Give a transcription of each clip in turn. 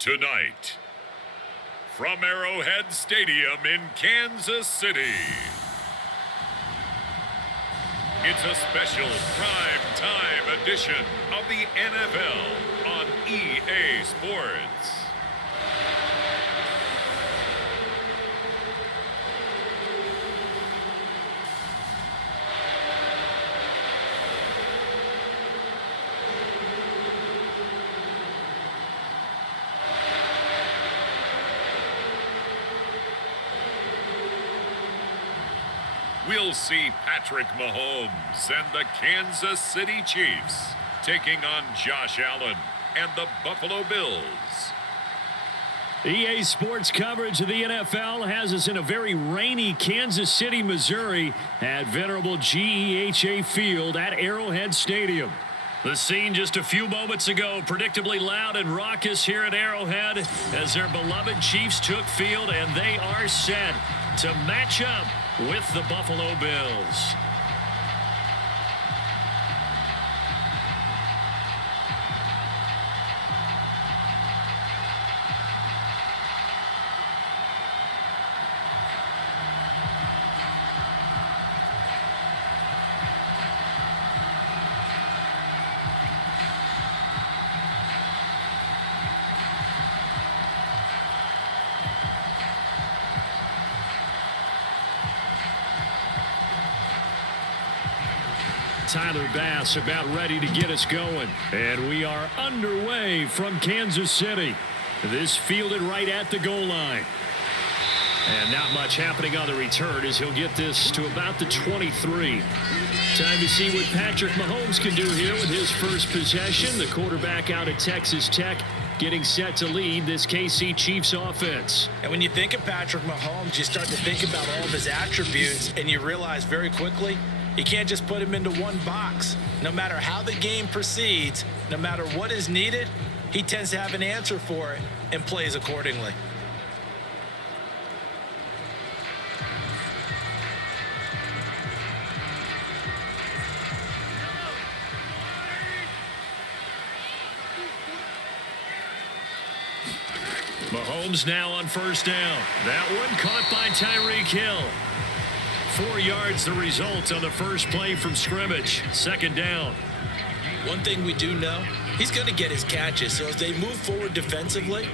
Tonight, from Arrowhead Stadium in Kansas City, it's a special prime-time edition of the NFL on EA Sports. We'll see Patrick Mahomes and the Kansas City Chiefs taking on Josh Allen and the Buffalo Bills. EA Sports coverage of the NFL has us in a very rainy Kansas City, Missouri at venerable GEHA Field at Arrowhead Stadium. The scene just a few moments ago, predictably loud and raucous here at Arrowhead as their beloved Chiefs took field, and they are set to match up with the Buffalo Bills. Tyler Bass about ready to get us going. And we are underway from Kansas City. This fielded right at the goal line. And not much happening on the return as he'll get this to about the 23. Time to see what Patrick Mahomes can do here with his first possession. The quarterback out of Texas Tech getting set to lead this KC Chiefs offense. And when you think of Patrick Mahomes, you start to think about all of his attributes, and you realize very quickly, you can't just put him into one box. No matter how the game proceeds, no matter what is needed, he tends to have an answer for it and plays accordingly. Mahomes now on first down. That one caught by Tyreek Hill. 4 yards the result on the first play from scrimmage. Second down. One thing we do know, he's going to get his catches. So as they move forward defensively,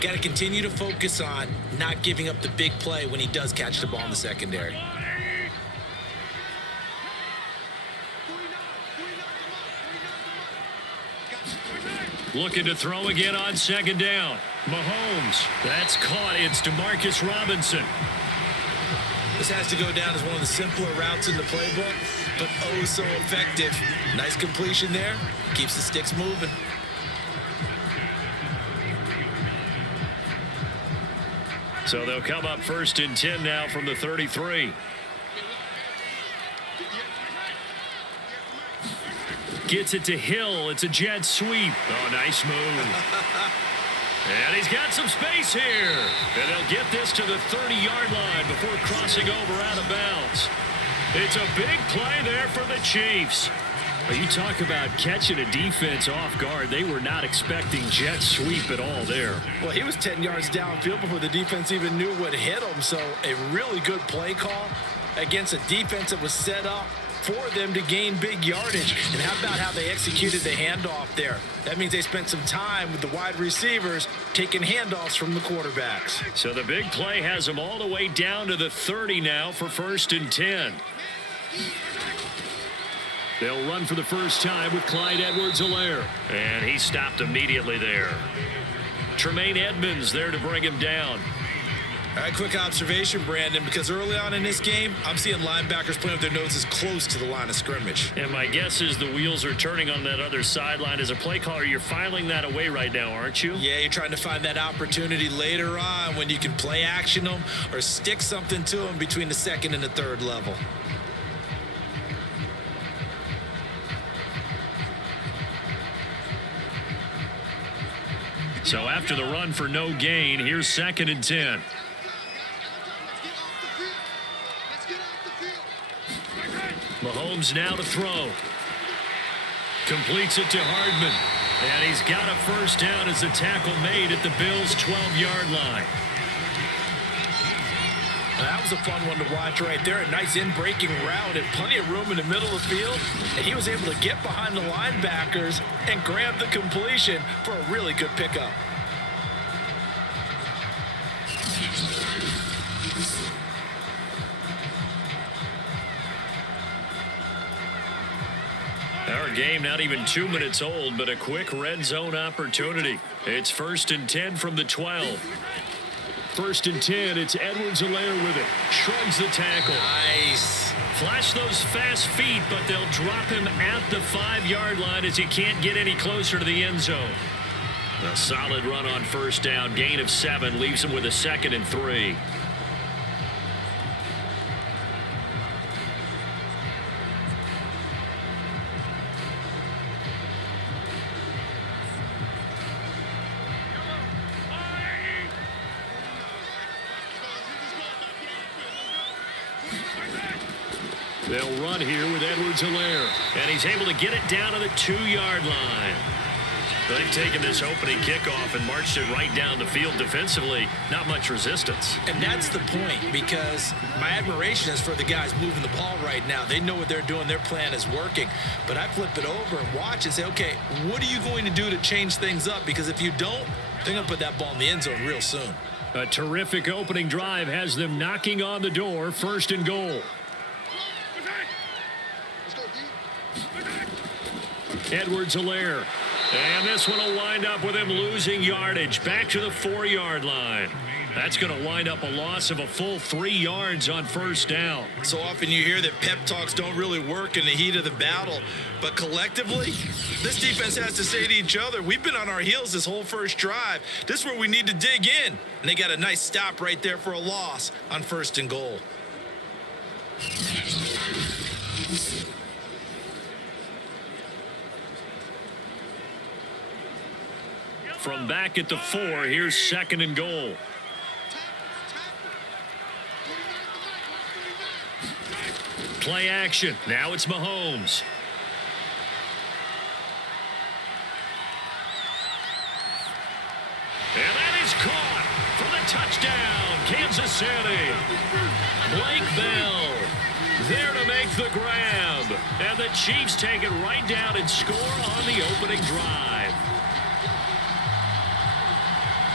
got to continue to focus on not giving up the big play when he does catch the ball in the secondary. Looking to throw again on second down. Mahomes. That's caught. It's DeMarcus Robinson. This has to go down as one of the simpler routes in the playbook, but oh so effective. Nice completion there. Keeps the sticks moving. So they'll come up first and 10 now from the 33. Gets it to Hill. It's a jet sweep. Oh, nice move. And he's got some space here. And they'll get this to the 30-yard line before crossing over out of bounds. It's a big play there for the Chiefs. Well, you talk about catching a defense off guard. They were not expecting jet sweep at all there. Well, he was 10 yards downfield before the defense even knew what hit him. So a really good play call against a defense that was set up for them to gain big yardage. And how about how they executed the handoff there? That means they spent some time with the wide receivers taking handoffs from the quarterbacks. So the big play has them all the way down to the 30 now for first and 10. They'll run for the first time with Clyde Edwards-Helaire. And he stopped immediately there. Tremaine Edmonds there to bring him down. All right, quick observation, Brandon, because early on in this game, I'm seeing linebackers playing with their noses close to the line of scrimmage. And my guess is the wheels are turning on that other sideline. As a play caller, you're filing that away right now, aren't you? Yeah, you're trying to find that opportunity later on when you can play action them or stick something to them between the second and the third level. So after the run for no gain, here's second and 10. Mahomes now to throw. Completes it to Hardman. And he's got a first down as the tackle made at the Bills' 12-yard line. That was a fun one to watch right there. A nice in-breaking route and plenty of room in the middle of the field. And he was able to get behind the linebackers and grab the completion for a really good pickup. Our game not even 2 minutes old, but a quick red zone opportunity. It's 1st and 10 from the 12. 1st and 10, it's Edwards-Helaire with it. Shrugs the tackle. Nice. Flash those fast feet, but they'll drop him at the 5-yard line as he can't get any closer to the end zone. A solid run on first down. Gain of 7 leaves him with a 2nd and 3. They'll run here with Edwards-Helaire. And he's able to get it down to the 2-yard line. They've taken this opening kickoff and marched it right down the field defensively. Not much resistance. And that's the point, because my admiration is for the guys moving the ball right now. They know what they're doing. Their plan is working. But I flip it over and watch and say, okay, what are you going to do to change things up? Because if you don't, they're going to put that ball in the end zone real soon. A terrific opening drive has them knocking on the door. 1st and goal. Edwards-Helaire. And this one will wind up with him losing yardage. Back to the 4-yard line. That's going to wind up a loss of a full 3 yards on first down. So often you hear that pep talks don't really work in the heat of the battle. But collectively, this defense has to say to each other, we've been on our heels this whole first drive. This is where we need to dig in. And they got a nice stop right there for a loss on 1st and goal. From back at the 4, here's 2nd and goal. Play action. Now it's Mahomes. And that is caught for the touchdown, Kansas City. Blake Bell there to make the grab. And the Chiefs take it right down and score on the opening drive.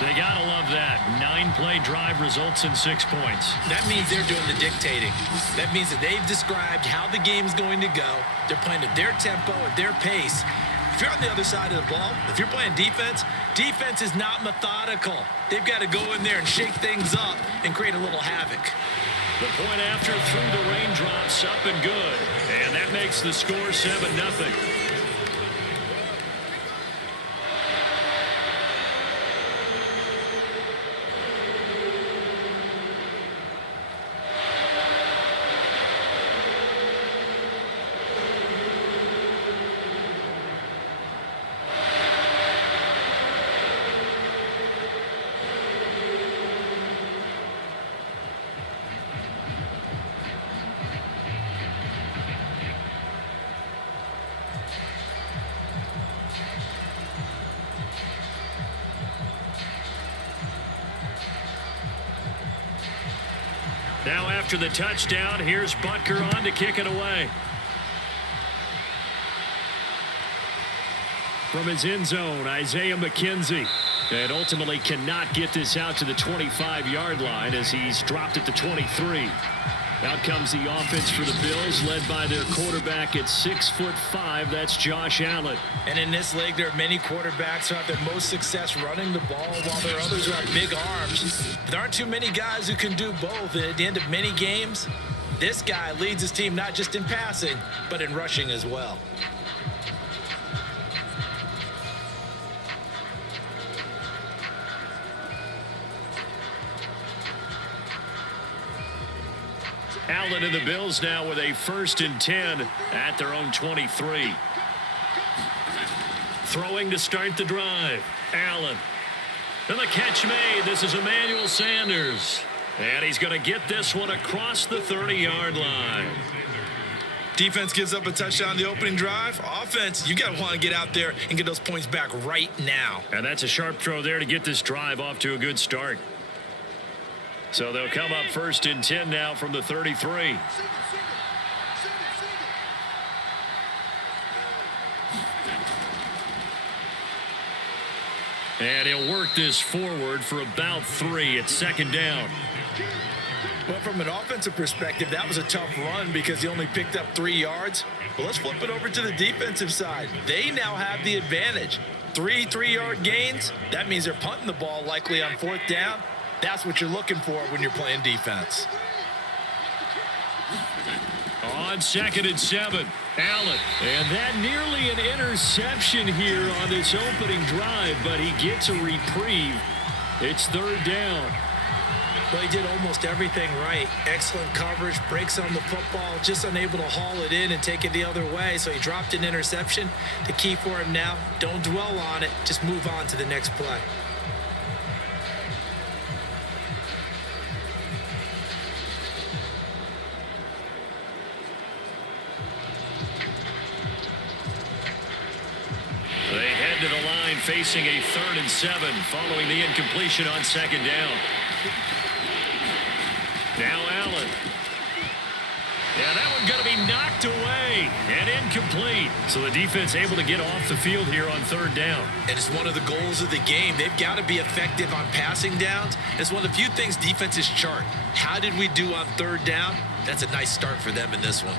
They got to love that. 9-play drive results in 6 points. That means they're doing the dictating. That means that they've described how the game's going to go. They're playing at their tempo, at their pace. If you're on the other side of the ball, if you're playing defense, defense is not methodical. They've got to go in there and shake things up and create a little havoc. The point after through the raindrops, up and good. And that makes the score 7-0. Now after the touchdown, here's Butker on to kick it away. From his end zone, Isaiah McKenzie. And ultimately cannot get this out to the 25-yard line as he's dropped at the 23. Out comes the offense for the Bills, led by their quarterback at 6'5". That's Josh Allen. And in this league, there are many quarterbacks who have their most success running the ball, while there are others who have big arms. There aren't too many guys who can do both. And at the end of many games, this guy leads his team not just in passing, but in rushing as well. Allen and the Bills now with a 1st and 10 at their own 23. Throwing to start the drive. Allen. And the catch made. This is Emmanuel Sanders. And he's going to get this one across the 30-yard line. Defense gives up a touchdown on the opening drive. Offense, you got to want to get out there and get those points back right now. And that's a sharp throw there to get this drive off to a good start. So they'll come up 1st and 10 now from the 33. And he'll work this forward for about 3 at 2nd down. But from an offensive perspective, that was a tough run because he only picked up 3 yards. But let's flip it over to the defensive side. They now have the advantage. 3 3-yard gains. That means they're punting the ball likely on 4th down. That's what you're looking for when you're playing defense. On 2nd and 7, Allen. And that nearly an interception here on this opening drive, but he gets a reprieve. It's 3rd down. Well, he did almost everything right. Excellent coverage, breaks on the football, just unable to haul it in and take it the other way. So he dropped an interception. The key for him now, don't dwell on it. Just move on to the next play. They head to the line facing a 3rd and 7 following the incompletion on 2nd down. Now Allen. Yeah, that one going to be knocked away and incomplete. So the defense able to get off the field here on 3rd down. And it's one of the goals of the game. They've got to be effective on passing downs. It's one of the few things defenses chart. How did we do on 3rd down? That's a nice start for them in this one.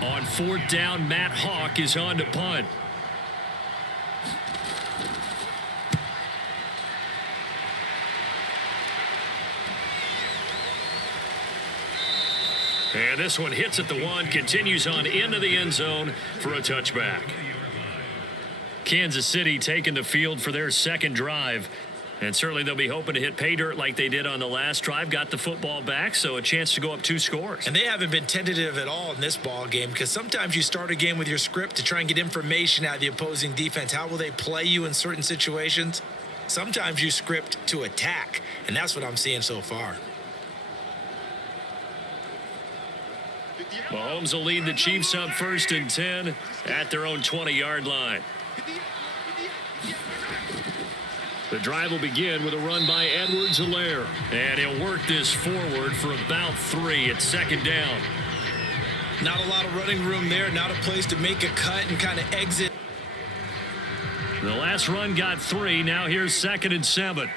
On 4th down, Matt Hawk is on to punt. And this one hits at the 1, continues on into the end zone for a touchback. Kansas City taking the field for their 2nd drive. And certainly they'll be hoping to hit pay dirt like they did on the last drive. Got the football back, so a chance to go up 2 scores. And they haven't been tentative at all in this ball game because sometimes you start a game with your script to try and get information out of the opposing defense. How will they play you in certain situations? Sometimes you script to attack, and that's what I'm seeing so far. Mahomes will lead the Chiefs up 1st and 10 at their own 20-yard line. The drive will begin with a run by Edwards-Helaire. And he'll work this forward for about 3 at 2nd down. Not a lot of running room there, not a place to make a cut and kind of exit. The last run got 3. Now here's 2nd and 7.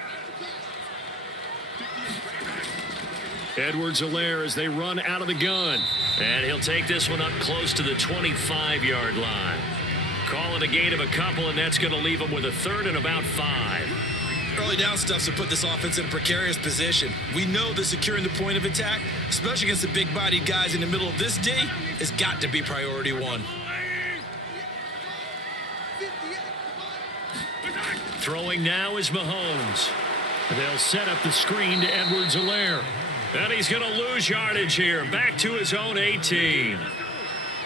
Edwards-Helaire as they run out of the gun. And he'll take this one up close to the 25-yard line. Calling a gain of a couple, and that's going to leave them with a 3rd and about 5. Early down stuff to put this offense in a precarious position. We know that securing the point of attack, especially against the big-bodied guys in the middle of this D, has got to be priority 1. Throwing now is Mahomes. They'll set up the screen to Edwards-Helaire. And he's going to lose yardage here. Back to his own 18.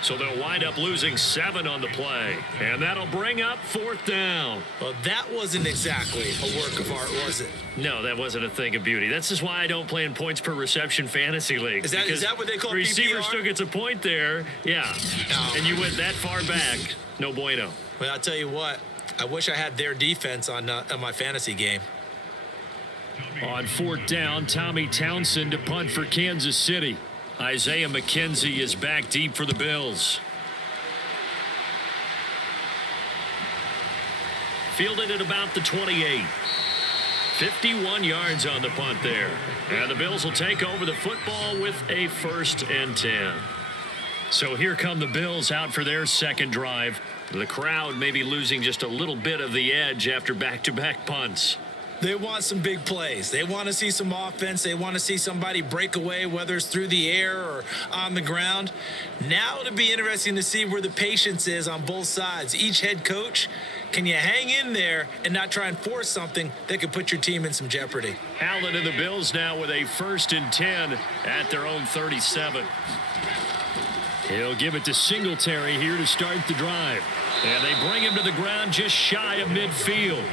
So they'll wind up losing 7 on the play. And that'll bring up 4th down. Well, that wasn't exactly a work of art, was it? No, that wasn't a thing of beauty. That's just why I don't play in points per reception fantasy league. Is that what they call receiver PPR? still gets a point there. Yeah. Oh. And you went that far back. No bueno. Well, I'll tell you what. I wish I had their defense on my fantasy game. On 4th down, Tommy Townsend to punt for Kansas City. Isaiah McKenzie is back deep for the Bills. Fielded at about the 28. 51 yards on the punt there. And the Bills will take over the football with a 1st and 10. So here come the Bills out for their 2nd drive. The crowd may be losing just a little bit of the edge after back-to-back punts. They want some big plays. They want to see some offense. They want to see somebody break away, whether it's through the air or on the ground. Now it'll be interesting to see where the patience is on both sides. Each head coach, can you hang in there and not try and force something that could put your team in some jeopardy? Allen and the Bills now with a 1st and 10 at their own 37. He'll give it to Singletary here to start the drive. And they bring him to the ground just shy of midfield.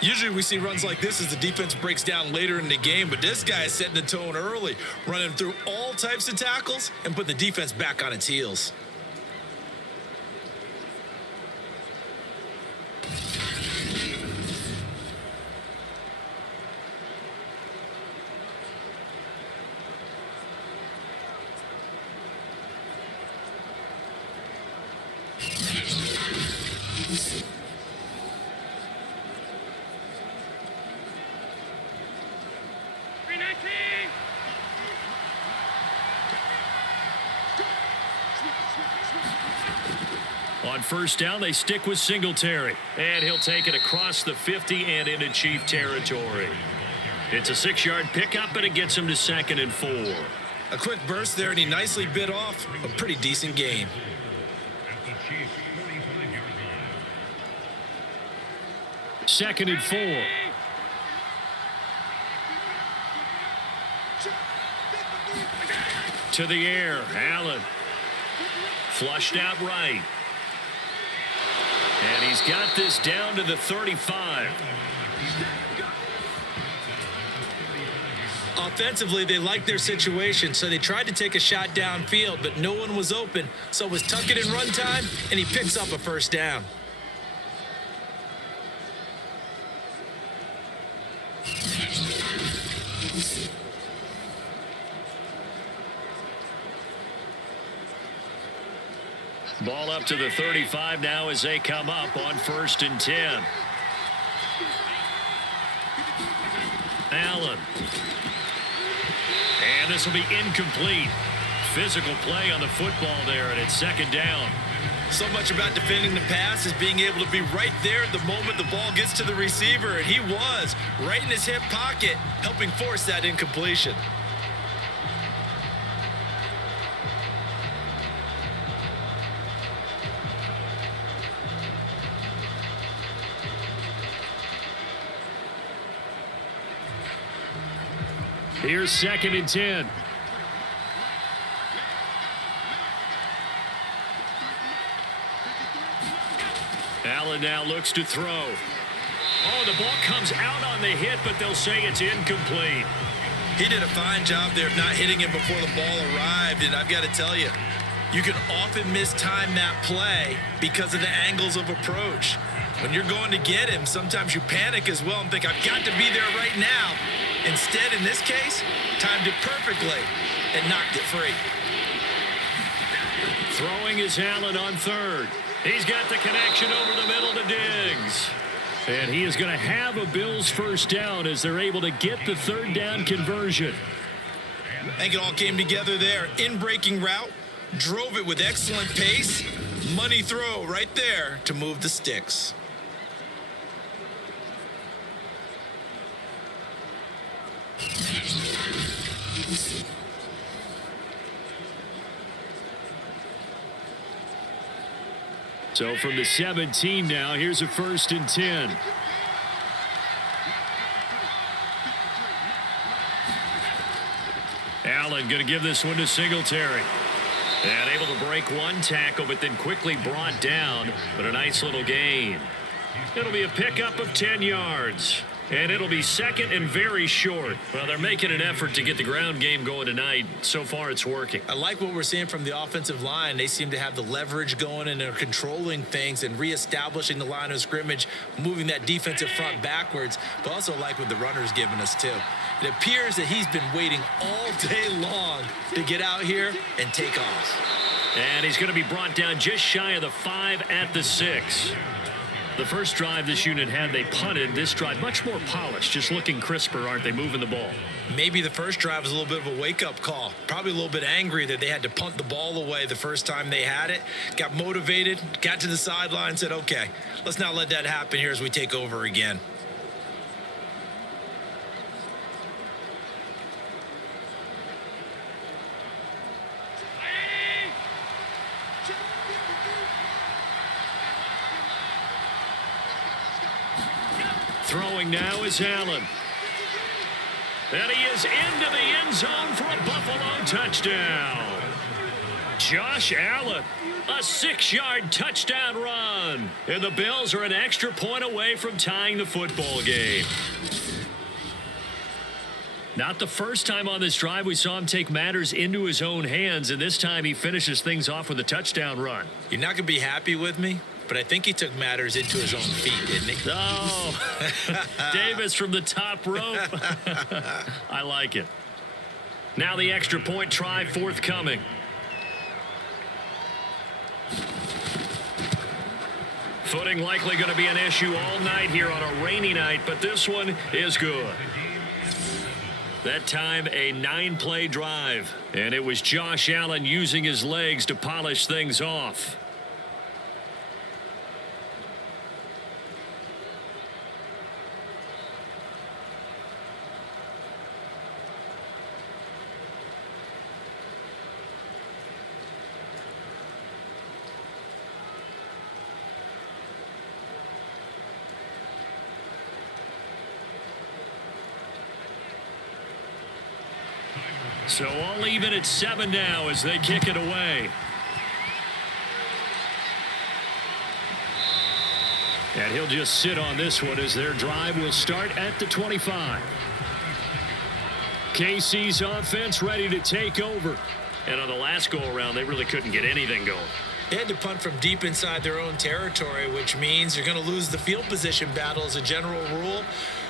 Usually we see runs like this as the defense breaks down later in the game, but this guy is setting the tone early, running through all types of tackles and put the defense back on its heels. On first down, they stick with Singletary. And he'll take it across the 50 and into Chief territory. It's a 6-yard pickup, and it gets him to 2nd and 4. A quick burst there, and he nicely bit off a pretty decent gain. Second and 4. To the air, Allen. Flushed out right. And he's got this down to the 35. Offensively, they liked their situation, so they tried to take a shot downfield, but no one was open, so it was tuck it and run time, and he picks up a first down. Ball up to the 35 now as they come up on 1st and 10. Allen. And this will be incomplete. Physical play on the football there, and it's 2nd down. So much about defending the pass is being able to be right there at the moment the ball gets to the receiver, and he was right in his hip pocket, helping force that incompletion. Here's 2nd and 10. Allen now looks to throw. Oh, the ball comes out on the hit, but they'll say it's incomplete. He did a fine job there of not hitting him before the ball arrived, and I've got to tell you, you can often mistime that play because of the angles of approach. When you're going to get him, sometimes you panic as well and think, I've got to be there right now. Instead, in this case, timed it perfectly and knocked it free. Throwing is Allen on 3rd. He's got the connection over the middle to Diggs. And he is going to have a Bills first down as they're able to get the 3rd down conversion. I think it all came together there. In-breaking route, drove it with excellent pace. Money throw right there to move the sticks. So from the 17 now, here's a 1st and 10. Allen going to give this one to Singletary. And able to break one tackle, but then quickly brought down. But a nice little gain. It'll be a pickup of 10 yards. And it'll be 2nd and very short. Well, they're making an effort to get the ground game going tonight. So far, it's working. I like what we're seeing from the offensive line. They seem to have the leverage going, and they're controlling things and reestablishing the line of scrimmage, moving that defensive front backwards, but also like what the runner's giving us, too. It appears that he's been waiting all day long to get out here and take off. And he's going to be brought down just shy of the 5 at the 6. The first drive this unit had, they punted. This drive, much more polished, just looking crisper, aren't they, moving the ball? Maybe the first drive was a little bit of a wake-up call. Probably a little bit angry that they had to punt the ball away the first time they had it. Got motivated, got to the sideline, said, okay, let's not let that happen here as we take over again. Throwing now is Allen. And he is into the end zone for a Buffalo touchdown. Josh Allen. A 6-yard touchdown run. And the Bills are an extra point away from tying the football game. Not the first time on this drive we saw him take matters into his own hands, and this time he finishes things off with a touchdown run. You're not going to be happy with me, but I think he took matters into his own feet, didn't he? Oh, Davis from the top rope. I like it. Now the extra point try forthcoming. Footing likely going to be an issue all night here on a rainy night, but this one is good. That time a 9-play drive, and it was Josh Allen using his legs to polish things off. So all even at 7 now as they kick it away. And he'll just sit on this one as their drive will start at the 25. KC's offense ready to take over. And on the last go-around, they really couldn't get anything going. They had to punt from deep inside their own territory, which means you're going to lose the field position battle as a general rule.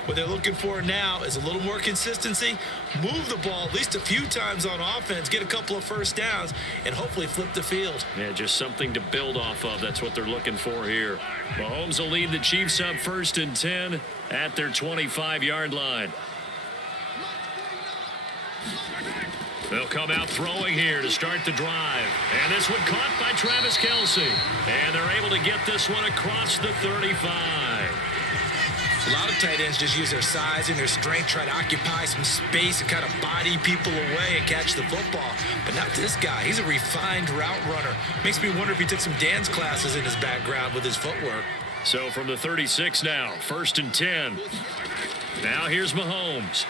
What they're looking for now is a little more consistency, move the ball at least a few times on offense, get a couple of first downs, and hopefully flip the field. Yeah, just something to build off of. That's what they're looking for here. Mahomes will lead the Chiefs up 1st and 10 at their 25-yard line. They'll come out throwing here to start the drive. And this one caught by Travis Kelce. And they're able to get this one across the 35. A lot of tight ends just use their size and their strength, try to occupy some space and kind of body people away and catch the football. But not this guy. He's a refined route runner. Makes me wonder if he took some dance classes in his background with his footwork. So from the 36 now, 1st and 10. Now here's Mahomes.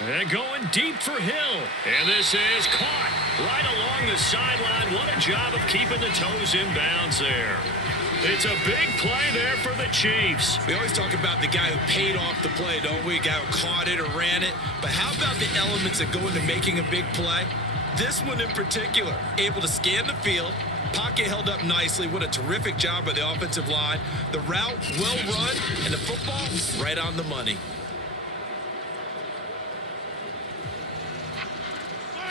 And going deep for Hill. And this is caught right along the sideline. What a job of keeping the toes in bounds there. It's a big play there for the Chiefs. We always talk about the guy who paid off the play, don't we? A guy who caught it or ran it. But how about the elements that go into making a big play? This one in particular, able to scan the field. Pocket held up nicely. What a terrific job by the offensive line. The route well run, and the football right on the money.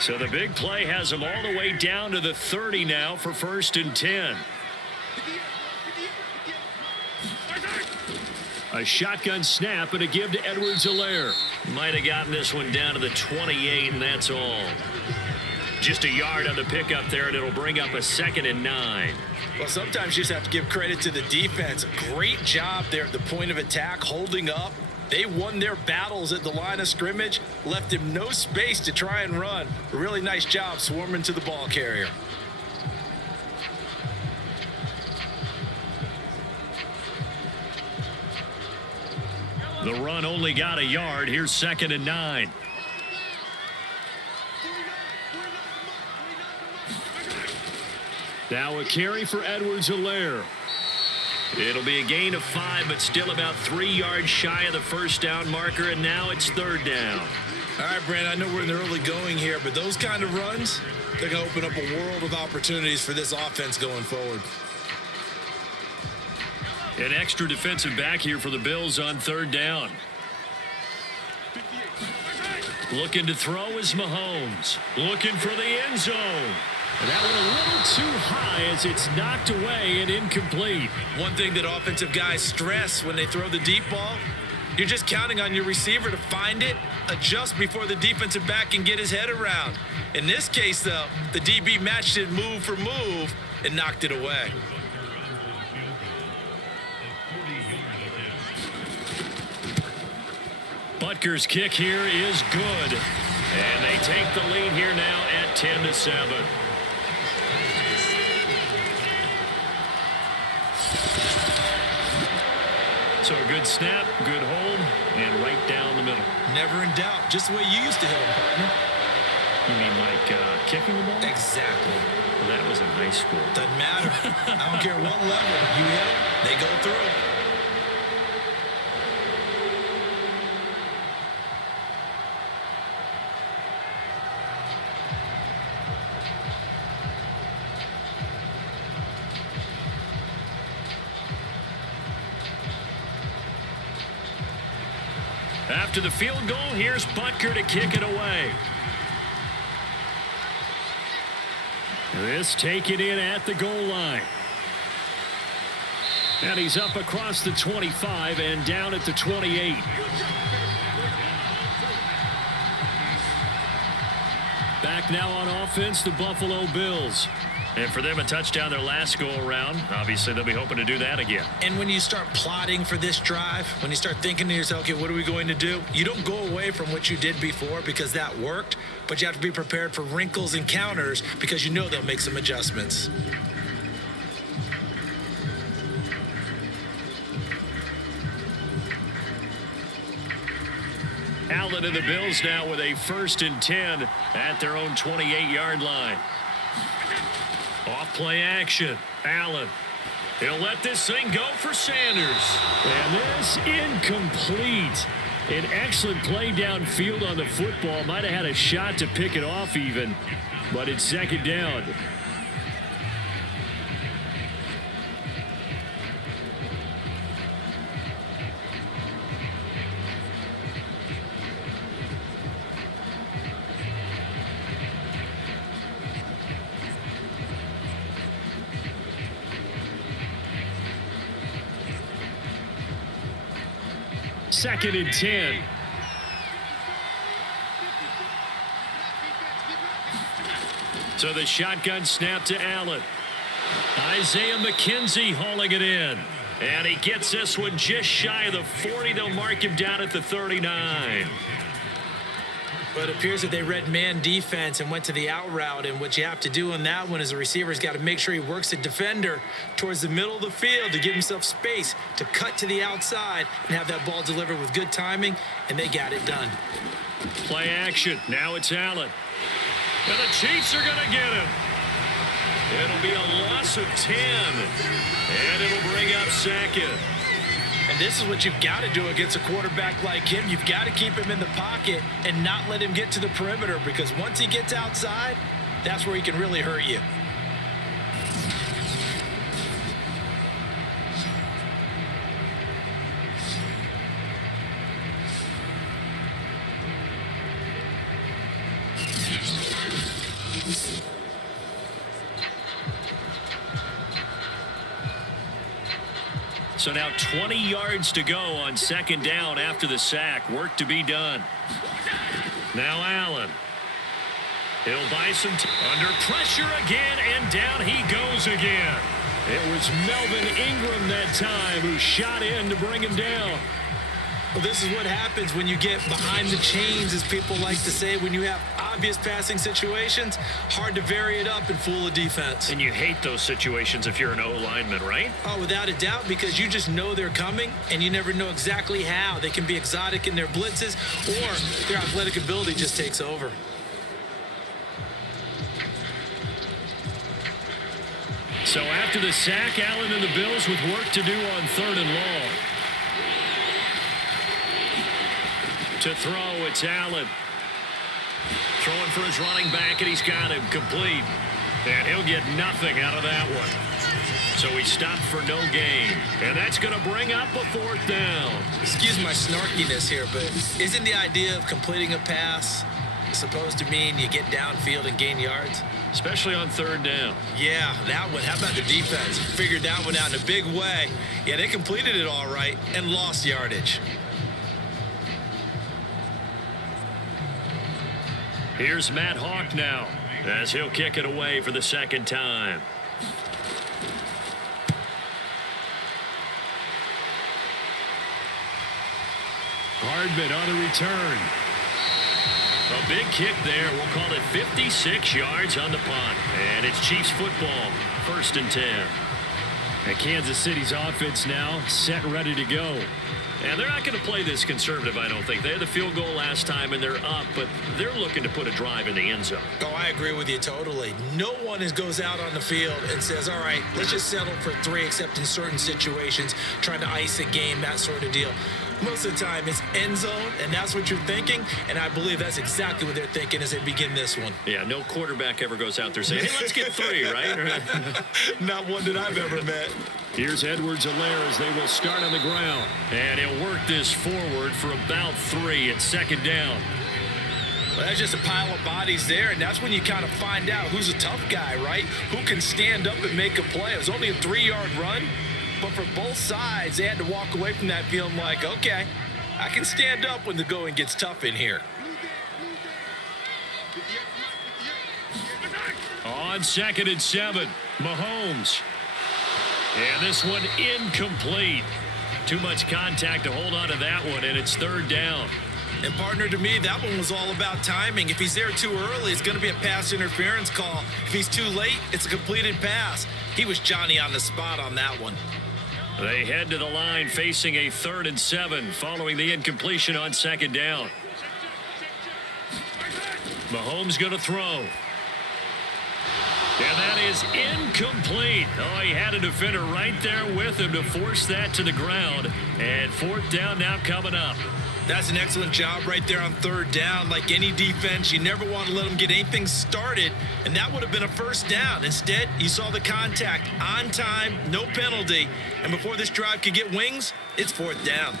So the big play has them all the way down to the 30 now for 1st and 10. A shotgun snap and a give to Edwards-Helaire. Might have gotten this one down to the 28, and that's all. Just a yard on the pickup there, and it'll bring up a 2nd and 9. Well, sometimes you just have to give credit to the defense. Great job there at the point of attack, holding up. They won their battles at the line of scrimmage, left him no space to try and run. A really nice job swarming to the ball carrier. The run only got a yard. Here's 2nd and 9. Now a carry for Edwards-Helaire. It'll be a gain of 5, but still about 3 yards shy of the first down marker, and now it's 3rd down. All right, Brand, I know we're in the early going here, but those kind of runs, they're going to open up a world of opportunities for this offense going forward. An extra defensive back here for the Bills on 3rd down. Looking to throw is Mahomes. Looking for the end zone. And that one a little too high as it's knocked away and incomplete. One thing that offensive guys stress when they throw the deep ball, you're just counting on your receiver to find it, adjust before the defensive back can get his head around. In this case, though, the DB matched it move for move and knocked it away. Butker's kick here is good. And they take the lead here now at 10-7. So a good snap, good hold, and right down the middle. Never in doubt. Just the way you used to hit him, partner. You mean like kicking the ball? Exactly. Well, that was in high school. Doesn't matter. I don't care what level. You hit them, they go through. After the field goal, here's Butker to kick it away. This taken in at the goal line. And he's up across the 25 and down at the 28. Back now on offense, the Buffalo Bills. And for them, a touchdown their last go-around. Obviously, they'll be hoping to do that again. And when you start plotting for this drive, when you start thinking to yourself, okay, what are we going to do? You don't go away from what you did before because that worked, but you have to be prepared for wrinkles and counters because you know they'll make some adjustments. Allen and the Bills now with a 1st and 10 at their own 28-yard line. Off play action. Allen. He'll let this thing go for Sanders. And this incomplete. An excellent play downfield on the football. Might have had a shot to pick it off even, but it's 2nd down. Second and 10. So the shotgun snap to Allen. Isaiah McKenzie hauling it in. And he gets this one just shy of the 40. They'll mark him down at the 39. But it appears that they read man defense and went to the out route. And what you have to do on that one is the receiver's got to make sure he works the defender towards the middle of the field to give himself space to cut to the outside and have that ball delivered with good timing. And they got it done. Play action. Now it's Allen. And the Chiefs are going to get him. It'll be a loss of 10. And it'll bring up 2nd. And this is what you've got to do against a quarterback like him. You've got to keep him in the pocket and not let him get to the perimeter, because once he gets outside, that's where he can really hurt you. So now 20 yards to go on 2nd down after the sack. Work to be done. Now Allen. He'll buy some under pressure again, and down he goes again. It was Melvin Ingram that time who shot in to bring him down. Well, this is what happens when you get behind the chains, as people like to say. When you have obvious passing situations, hard to vary it up and fool a defense. And you hate those situations if you're an O-lineman, right? Oh, without a doubt, because you just know they're coming, and you never know exactly how. They can be exotic in their blitzes, or their athletic ability just takes over. So after the sack, Allen and the Bills with work to do on 3rd and long. To throw, it's Allen. Throwing for his running back, and he's got him complete. And he'll get nothing out of that one. So he stopped for no gain. And that's going to bring up a 4th down. Excuse my snarkiness here, but isn't the idea of completing a pass supposed to mean you get downfield and gain yards? Especially on 3rd down. Yeah, that one. How about the defense? Figured that one out in a big way. Yeah, they completed it all right and lost yardage. Here's Matt Hawk now, as he'll kick it away for the 2nd time. Hardman on the return. A big kick there. We'll call it 56 yards on the punt. And it's Chiefs football, 1st and 10. And Kansas City's offense now set and ready to go. And they're not going to play this conservative, I don't think. They had the field goal last time, and they're up, but they're looking to put a drive in the end zone. Oh, I agree with you totally. No one goes out on the field and says, all right, let's just settle for 3, except in certain situations, trying to ice a game, that sort of deal. Most of the time, it's end zone, and that's what you're thinking, and I believe that's exactly what they're thinking as they begin this one. Yeah, no quarterback ever goes out there saying, hey, let's get 3, right? Not one that I've ever met. Here's Edwards-Helaire as they will start on the ground. And he'll work this forward for about 3 at second down. Well, that's just a pile of bodies there, and that's when you kind of find out who's a tough guy, right? Who can stand up and make a play. It was only a 3-yard run, but for both sides, they had to walk away from that feeling like, okay, I can stand up when the going gets tough in here. On 2nd and 7, Mahomes. And this one incomplete. Too much contact to hold on to that one, and it's 3rd down. And partner, to me, that one was all about timing. If he's there too early, it's going to be a pass interference call. If he's too late, it's a completed pass. He was Johnny on the spot on that one. They head to the line facing a 3rd and 7 following the incompletion on 2nd down. Mahomes going to throw. And that is incomplete. Oh, he had a defender right there with him to force that to the ground. And 4th down now coming up. That's an excellent job right there on 3rd down. Like any defense, you never want to let them get anything started, and that would have been a 1st down. Instead, you saw the contact on time, no penalty, and before this drive could get wings, it's 4th down.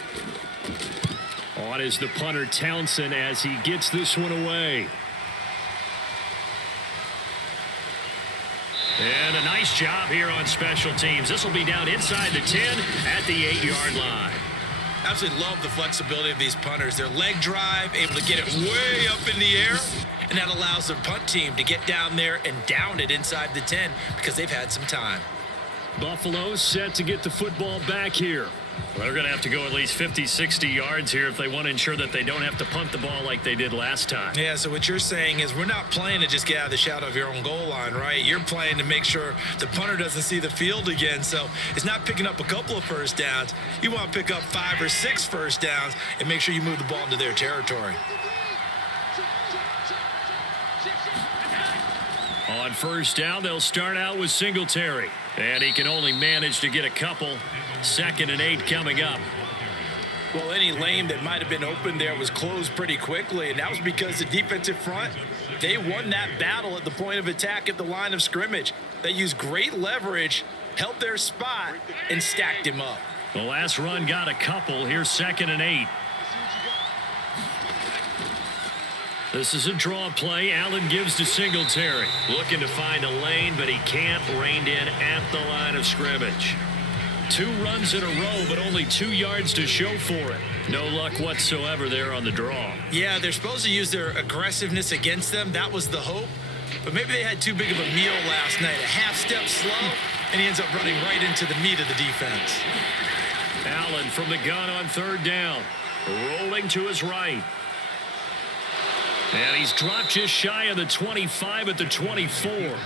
On is the punter Townsend as he gets this one away. And a nice job here on special teams. This will be down inside the 10 at the 8-yard line. Absolutely love the flexibility of these punters. Their leg drive, able to get it way up in the air, and that allows the punt team to get down there and down it inside the 10 because they've had some time. Buffalo set to get the football back here. Well, they're going to have to go at least 50, 60 yards here if they want to ensure that they don't have to punt the ball like they did last time. Yeah, so what you're saying is we're not playing to just get out of the shadow of your own goal line, right? You're playing to make sure the punter doesn't see the field again. So it's not picking up a couple of 1st downs. You want to pick up 5 or 6 1st downs and make sure you move the ball into their territory. On 1st down, they'll start out with Singletary. And he can only manage to get a couple. 2nd and 8 coming up. Well, any lane that might have been open there was closed pretty quickly, and that was because the defensive front, they won that battle at the point of attack at the line of scrimmage. They used great leverage, held their spot, and stacked him up. The last run got a couple. Here's 2nd and 8. This is a draw play. Allen gives to Singletary. Looking to find a lane, but he can't. Reined in at the line of scrimmage. 2 runs in a row, but only 2 yards to show for it. No luck whatsoever there on the draw. Yeah, they're supposed to use their aggressiveness against them. That was the hope. But maybe they had too big of a meal last night. A half step slow, and he ends up running right into the meat of the defense. Allen from the gun on 3rd down. Rolling to his right. And he's dropped just shy of the 25 at the 24.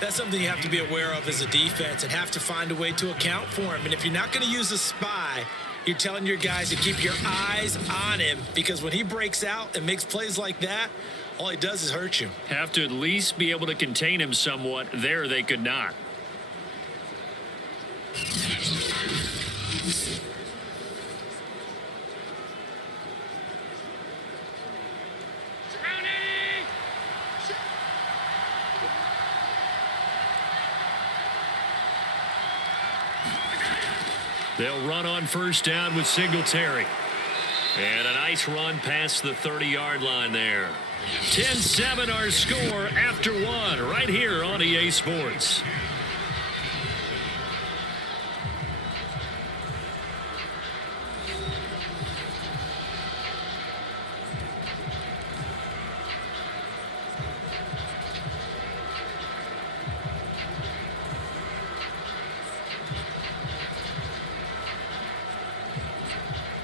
That's something you have to be aware of as a defense and have to find a way to account for him. And if you're not going to use a spy, you're telling your guys to keep your eyes on him, because when he breaks out and makes plays like that, all he does is hurt you. Have to at least be able to contain him somewhat. There they could not. They'll run on 1st down with Singletary. And a nice run past the 30-yard line there. 10-7 our score after 1 right here on EA Sports.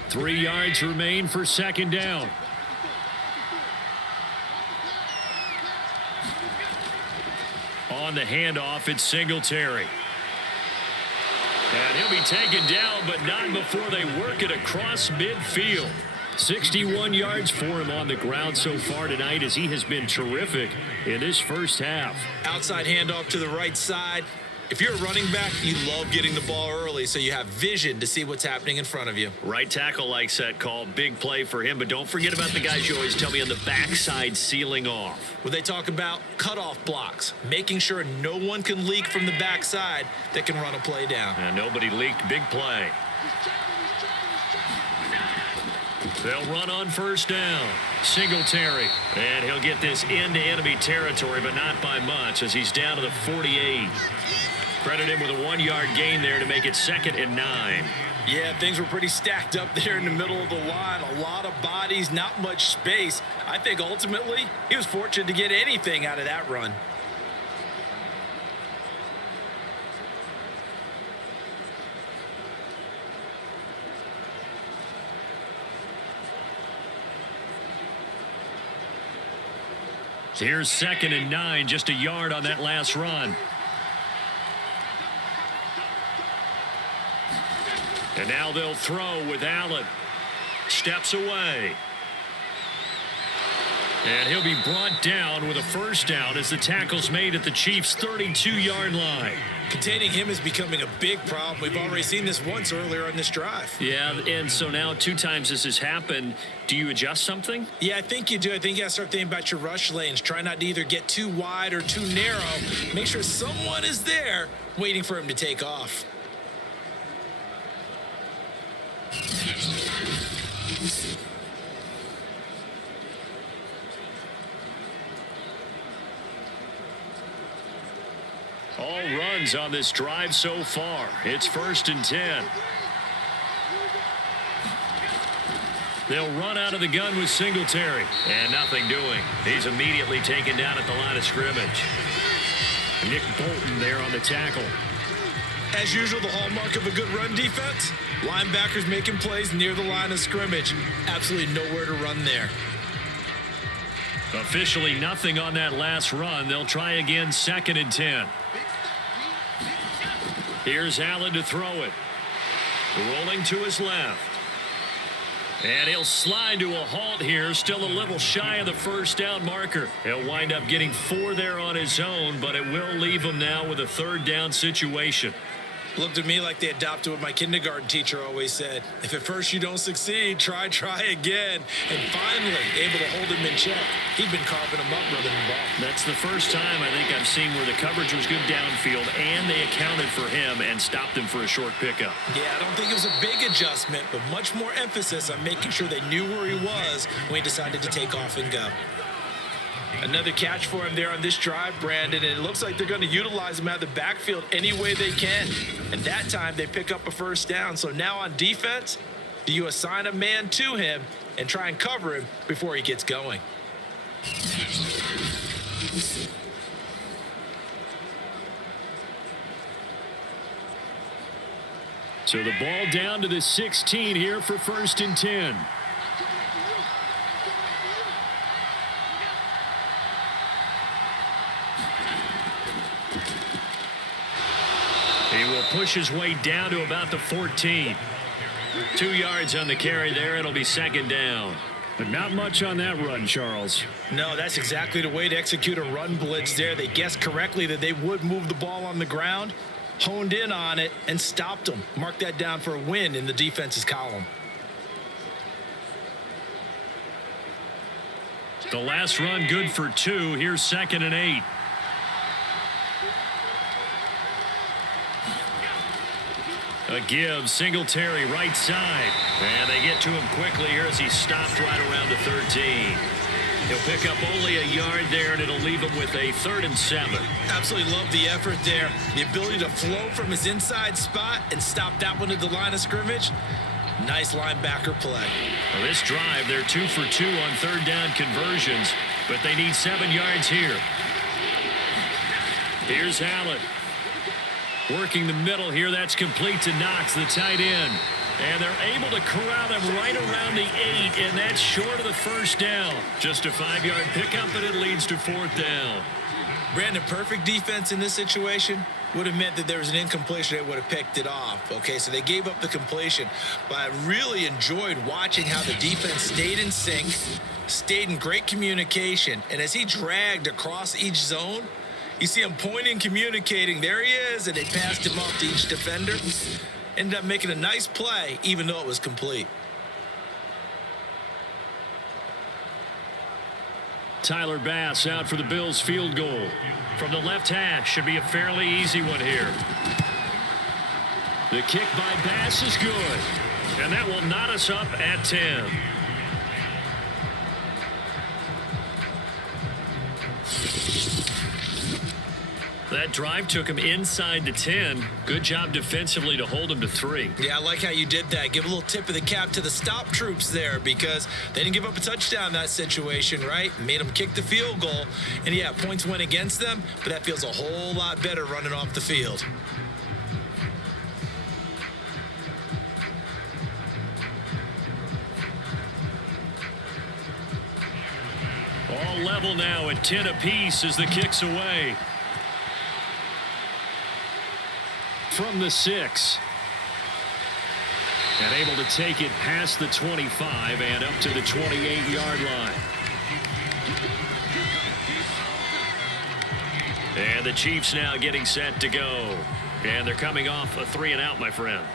Three yards remain for 2nd down. On the handoff, it's Singletary. And he'll be taken down, but not before they work it across midfield. 61 yards for him on the ground so far tonight, as he has been terrific in this first half. Outside handoff to the right side. If you're a running back, you love getting the ball early so you have vision to see what's happening in front of you. Right tackle likes that call. Big play for him, but don't forget about the guys you always tell me on the backside sealing off. When they talk about cutoff blocks, making sure no one can leak from the backside that can run a play down. And nobody leaked. Big play. They'll run on first down. Singletary. And he'll get this into enemy territory, but not by much, as he's down to the 48. Credit him with a 1-yard gain there to make it 2nd and 9. Yeah, things were pretty stacked up there in the middle of the line. A lot of bodies, not much space. I think ultimately he was fortunate to get anything out of that run. So here's 2nd and 9, just a yard on that last run. And now they'll throw with Allen. Steps away. And he'll be brought down with a first down as the tackle's made at the Chiefs' 32-yard line. Containing him is becoming a big problem. We've already seen this once earlier on this drive. Yeah, and so now 2 times this has happened. Do you adjust something? Yeah, I think you do. I think you got to start thinking about your rush lanes. Try not to either get too wide or too narrow. Make sure someone is there waiting for him to take off. All runs on this drive so far. It's 1st and 10. They'll run out of the gun with Singletary. And nothing doing. He's immediately taken down at the line of scrimmage. Nick Bolton there on the tackle. As usual, the hallmark of a good run defense, linebackers making plays near the line of scrimmage. Absolutely nowhere to run there. Officially nothing on that last run. They'll try again, 2nd and 10. Here's Allen to throw it. Rolling to his left. And he'll slide to a halt here. Still a little shy of the first down marker. He'll wind up getting 4 there on his own, but it will leave him now with a 3rd down situation. Looked to me like they adopted what my kindergarten teacher always said. If at first you don't succeed, try again. And finally, able to hold him in check. He'd been carving him up running the ball. That's the first time I think I've seen where the coverage was good downfield and they accounted for him and stopped him for a short pickup. Yeah, I don't think it was a big adjustment, but much more emphasis on making sure they knew where he was when he decided to take off and go. Another catch for him there on this drive, Brandon, and it looks like they're going to utilize him out of the backfield any way they can. And that time, they pick up a first down. So now on defense, do you assign a man to him and try and cover him before he gets going? So the ball down to the 16 here for 1st and 10. He will push his way down to about the 14. 2 yards on the carry there. It'll be 2nd down. But not much on that run, Charles. No, that's exactly the way to execute a run blitz there. They guessed correctly that they would move the ball on the ground, honed in on it, and stopped them. Mark that down for a win in the defense's column. The last run good for 2. Here's 2nd and 8. A give, Singletary right side. And they get to him quickly here as he stopped right around the 13. He'll pick up only a yard there, and it'll leave him with a 3rd and 7. Absolutely love the effort there. The ability to flow from his inside spot and stop that one at the line of scrimmage. Nice linebacker play. Well, this drive, they're 2 for 2 on 3rd down conversions, but they need 7 yards here. Here's Allen. Working the middle here. That's complete to Knox, the tight end. And they're able to corral him right around the 8, and that's short of the first down. Just a 5-yard pickup, and it leads to 4th down. Brandon, perfect defense in this situation would have meant that there was an incompletion that would have picked it off. Okay, so they gave up the completion. But I really enjoyed watching how the defense stayed in sync, stayed in great communication. And as he dragged across each zone, you see him pointing, communicating. There he is, and they passed him off to each defender. Ended up making a nice play, even though it was complete. Tyler Bass out for the Bills field goal. From the left hash, should be a fairly easy one here. The kick by Bass is good. And that will knot us up at 10. That drive took him inside the 10. Good job defensively to hold him to 3. Yeah, I like how you did that. Give a little tip of the cap to the stop troops there because they didn't give up a touchdown in that situation, right? Made them kick the field goal. And yeah, points went against them, but that feels a whole lot better running off the field. All level now at 10 apiece as the kick's away. From the 6. And able to take it past the 25 and up to the 28-yard line. And the Chiefs now getting set to go. And they're coming off a 3-and-out, my friend.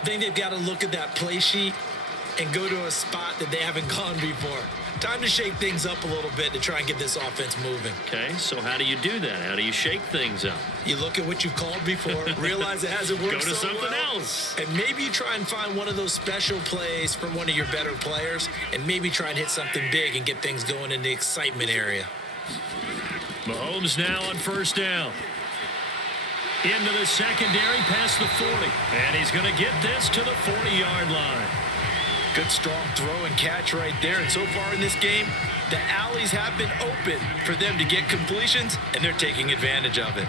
I think they've got to look at that play sheet and go to a spot that they haven't gone before. Time to shake things up a little bit to try and get this offense moving. Okay, so how do you do that? How do you shake things up? You look at what you've called before, realize it hasn't worked Go to so something well, else. and maybe you try and find one of those special plays from one of your better players, and maybe try and hit something big and get things going in the excitement area. Mahomes now on first down. Into the secondary, past the 40. And he's going to get this to the 40-yard line. Good strong throw and catch right there. And so far in this game, the alleys have been open for them to get completions, and they're taking advantage of it.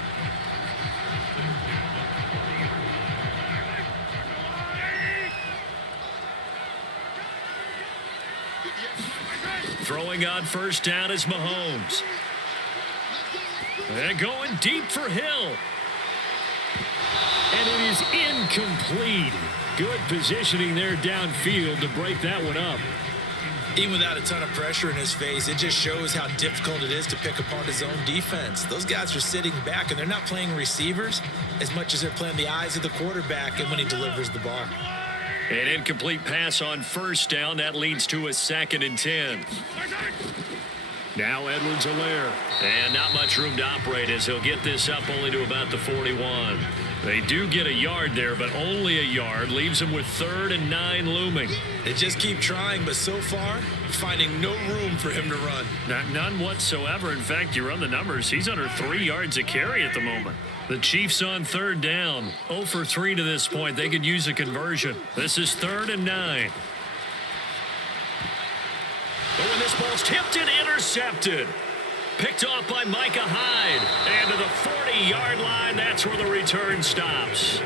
Throwing on first down is Mahomes. And going deep for Hill. And it is incomplete. Good positioning there downfield to break that one up. Even without a ton of pressure in his face, it just shows how difficult it is to pick apart his own defense. Those guys are sitting back, and they're not playing receivers as much as they're playing the eyes of the quarterback and when he delivers the ball. An incomplete pass on first down. That leads to a 2nd and 10. Now Edwards-Helaire. And not much room to operate as he'll get this up only to about the 41. They do get a yard there, but only a yard. Leaves them with 3rd and 9 looming. They just keep trying, but so far, finding no room for him to run. None whatsoever. In fact, you run the numbers. He's under 3 yards a carry at the moment. The Chiefs on 3rd down. 0 for 3 to this point. They could use a conversion. This is 3rd and 9. Oh, and this ball's tipped and intercepted. Picked off by Micah Hyde. And to the 40-yard line, that's where the return stops.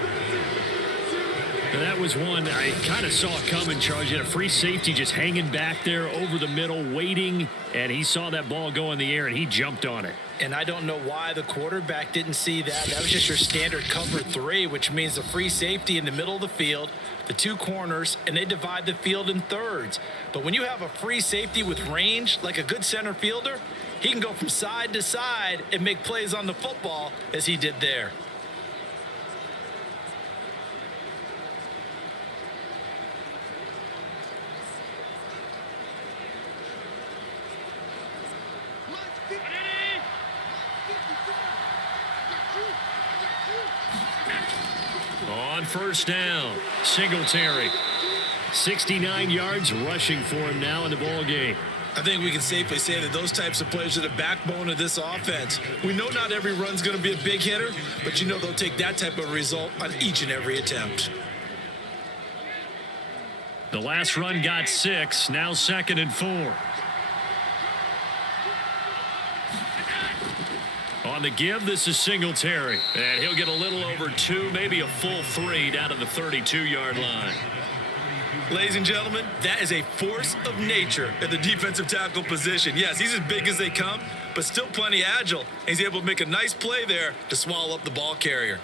And that was one I kind of saw coming, Charles. You had a free safety just hanging back there over the middle, waiting, and he saw that ball go in the air, and he jumped on it. And I don't know why the quarterback didn't see that. That was just your standard cover 3, which means the free safety in the middle of the field, the 2 corners, and they divide the field in thirds. But when you have a free safety with range, like a good center fielder, he can go from side to side and make plays on the football as he did there. On first down, Singletary. 69 yards rushing for him now in the ball game. I think we can safely say that those types of plays are the backbone of this offense. We know not every run's going to be a big hitter, but you know they'll take that type of result on each and every attempt. The last run got 6, now 2nd and 4. On the give, this is Singletary. And he'll get a little over 2, maybe a full 3 down to the 32-yard line. Ladies and gentlemen, that is a force of nature at the defensive tackle position. Yes, he's as big as they come, but still plenty agile. He's able to make a nice play there to swallow up the ball carrier.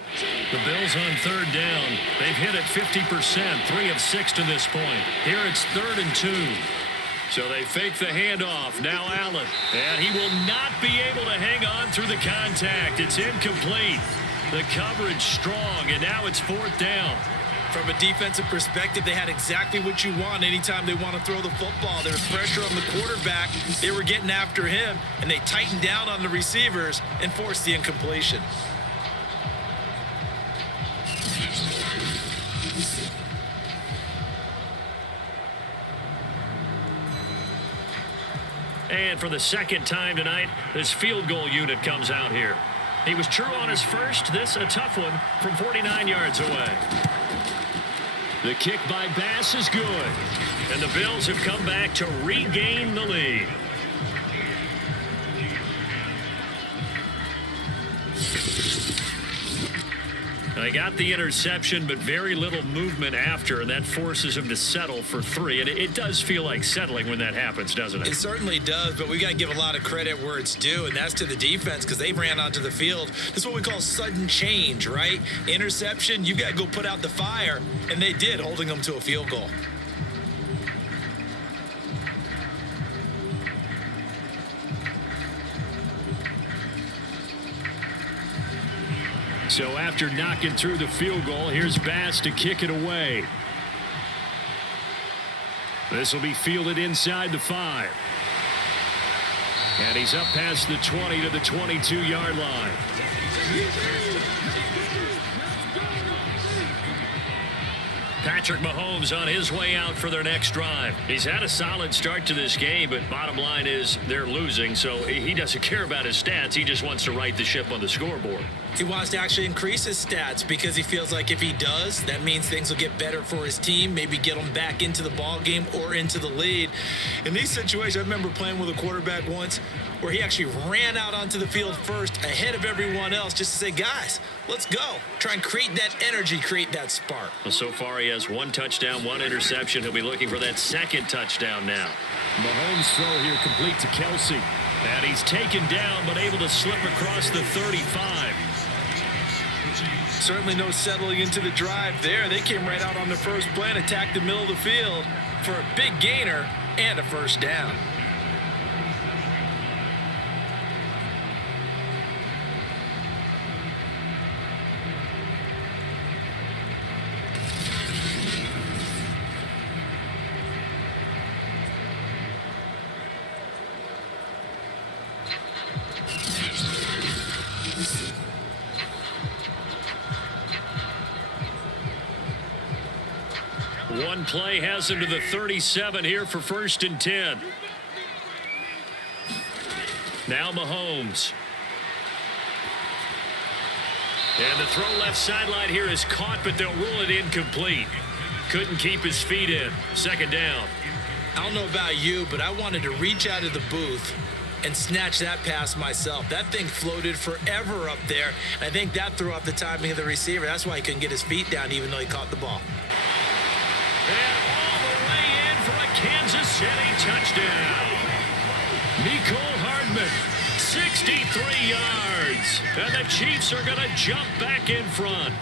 The Bills on third down. They've hit it 50%, 3 of 6 to this point. Here it's 3rd and 2. So they fake the handoff. Now Allen. And he will not be able to hang on through the contact. It's incomplete. The coverage strong, and now it's 4th down. From a defensive perspective, they had exactly what you want anytime they want to throw the football. There was pressure on the quarterback. They were getting after him, and they tightened down on the receivers and forced the incompletion. And for the second time tonight, this field goal unit comes out here. He was true on his first. This a tough one from 49 yards away. The kick by Bass is good. And the Bills have come back to regain the lead. They got the interception, but very little movement after, and that forces him to settle for 3. And it does feel like settling when that happens, doesn't it? It certainly does, but we got to give a lot of credit where it's due, and that's to the defense because they ran onto the field. This is what we call sudden change, right? Interception, you got to go put out the fire, and they did, holding them to a field goal. So after knocking through the field goal, here's Bass to kick it away. This will be fielded inside the 5. And he's up past the 20 to the 22-yard line. Patrick Mahomes on his way out for their next drive. He's had a solid start to this game, but bottom line is they're losing, so he doesn't care about his stats. He just wants to right the ship on the scoreboard. He wants to actually increase his stats because he feels like if he does, that means things will get better for his team, maybe get them back into the ball game or into the lead. In these situations, I remember playing with a quarterback once where he actually ran out onto the field first ahead of everyone else just to say, guys, let's go. Try and create that energy, create that spark. Well, so far he has 1 touchdown, 1 interception. He'll be looking for that 2nd touchdown now. Mahomes' throw here complete to Kelsey. And he's taken down but able to slip across the 35. Certainly no settling into the drive there. They came right out on the first play and attacked the middle of the field for a big gainer and a first down. One play has him to the 37 here for 1st and 10. Now Mahomes. And the throw left sideline here is caught, but they'll rule it incomplete. Couldn't keep his feet in. 2nd down. I don't know about you, but I wanted to reach out of the booth and snatch that pass myself. That thing floated forever up there. I think that threw off the timing of the receiver. That's why he couldn't get his feet down even though he caught the ball. And all the way in for a Kansas City touchdown. Nicole Hardman, 63 yards. And the Chiefs are going to jump back in front.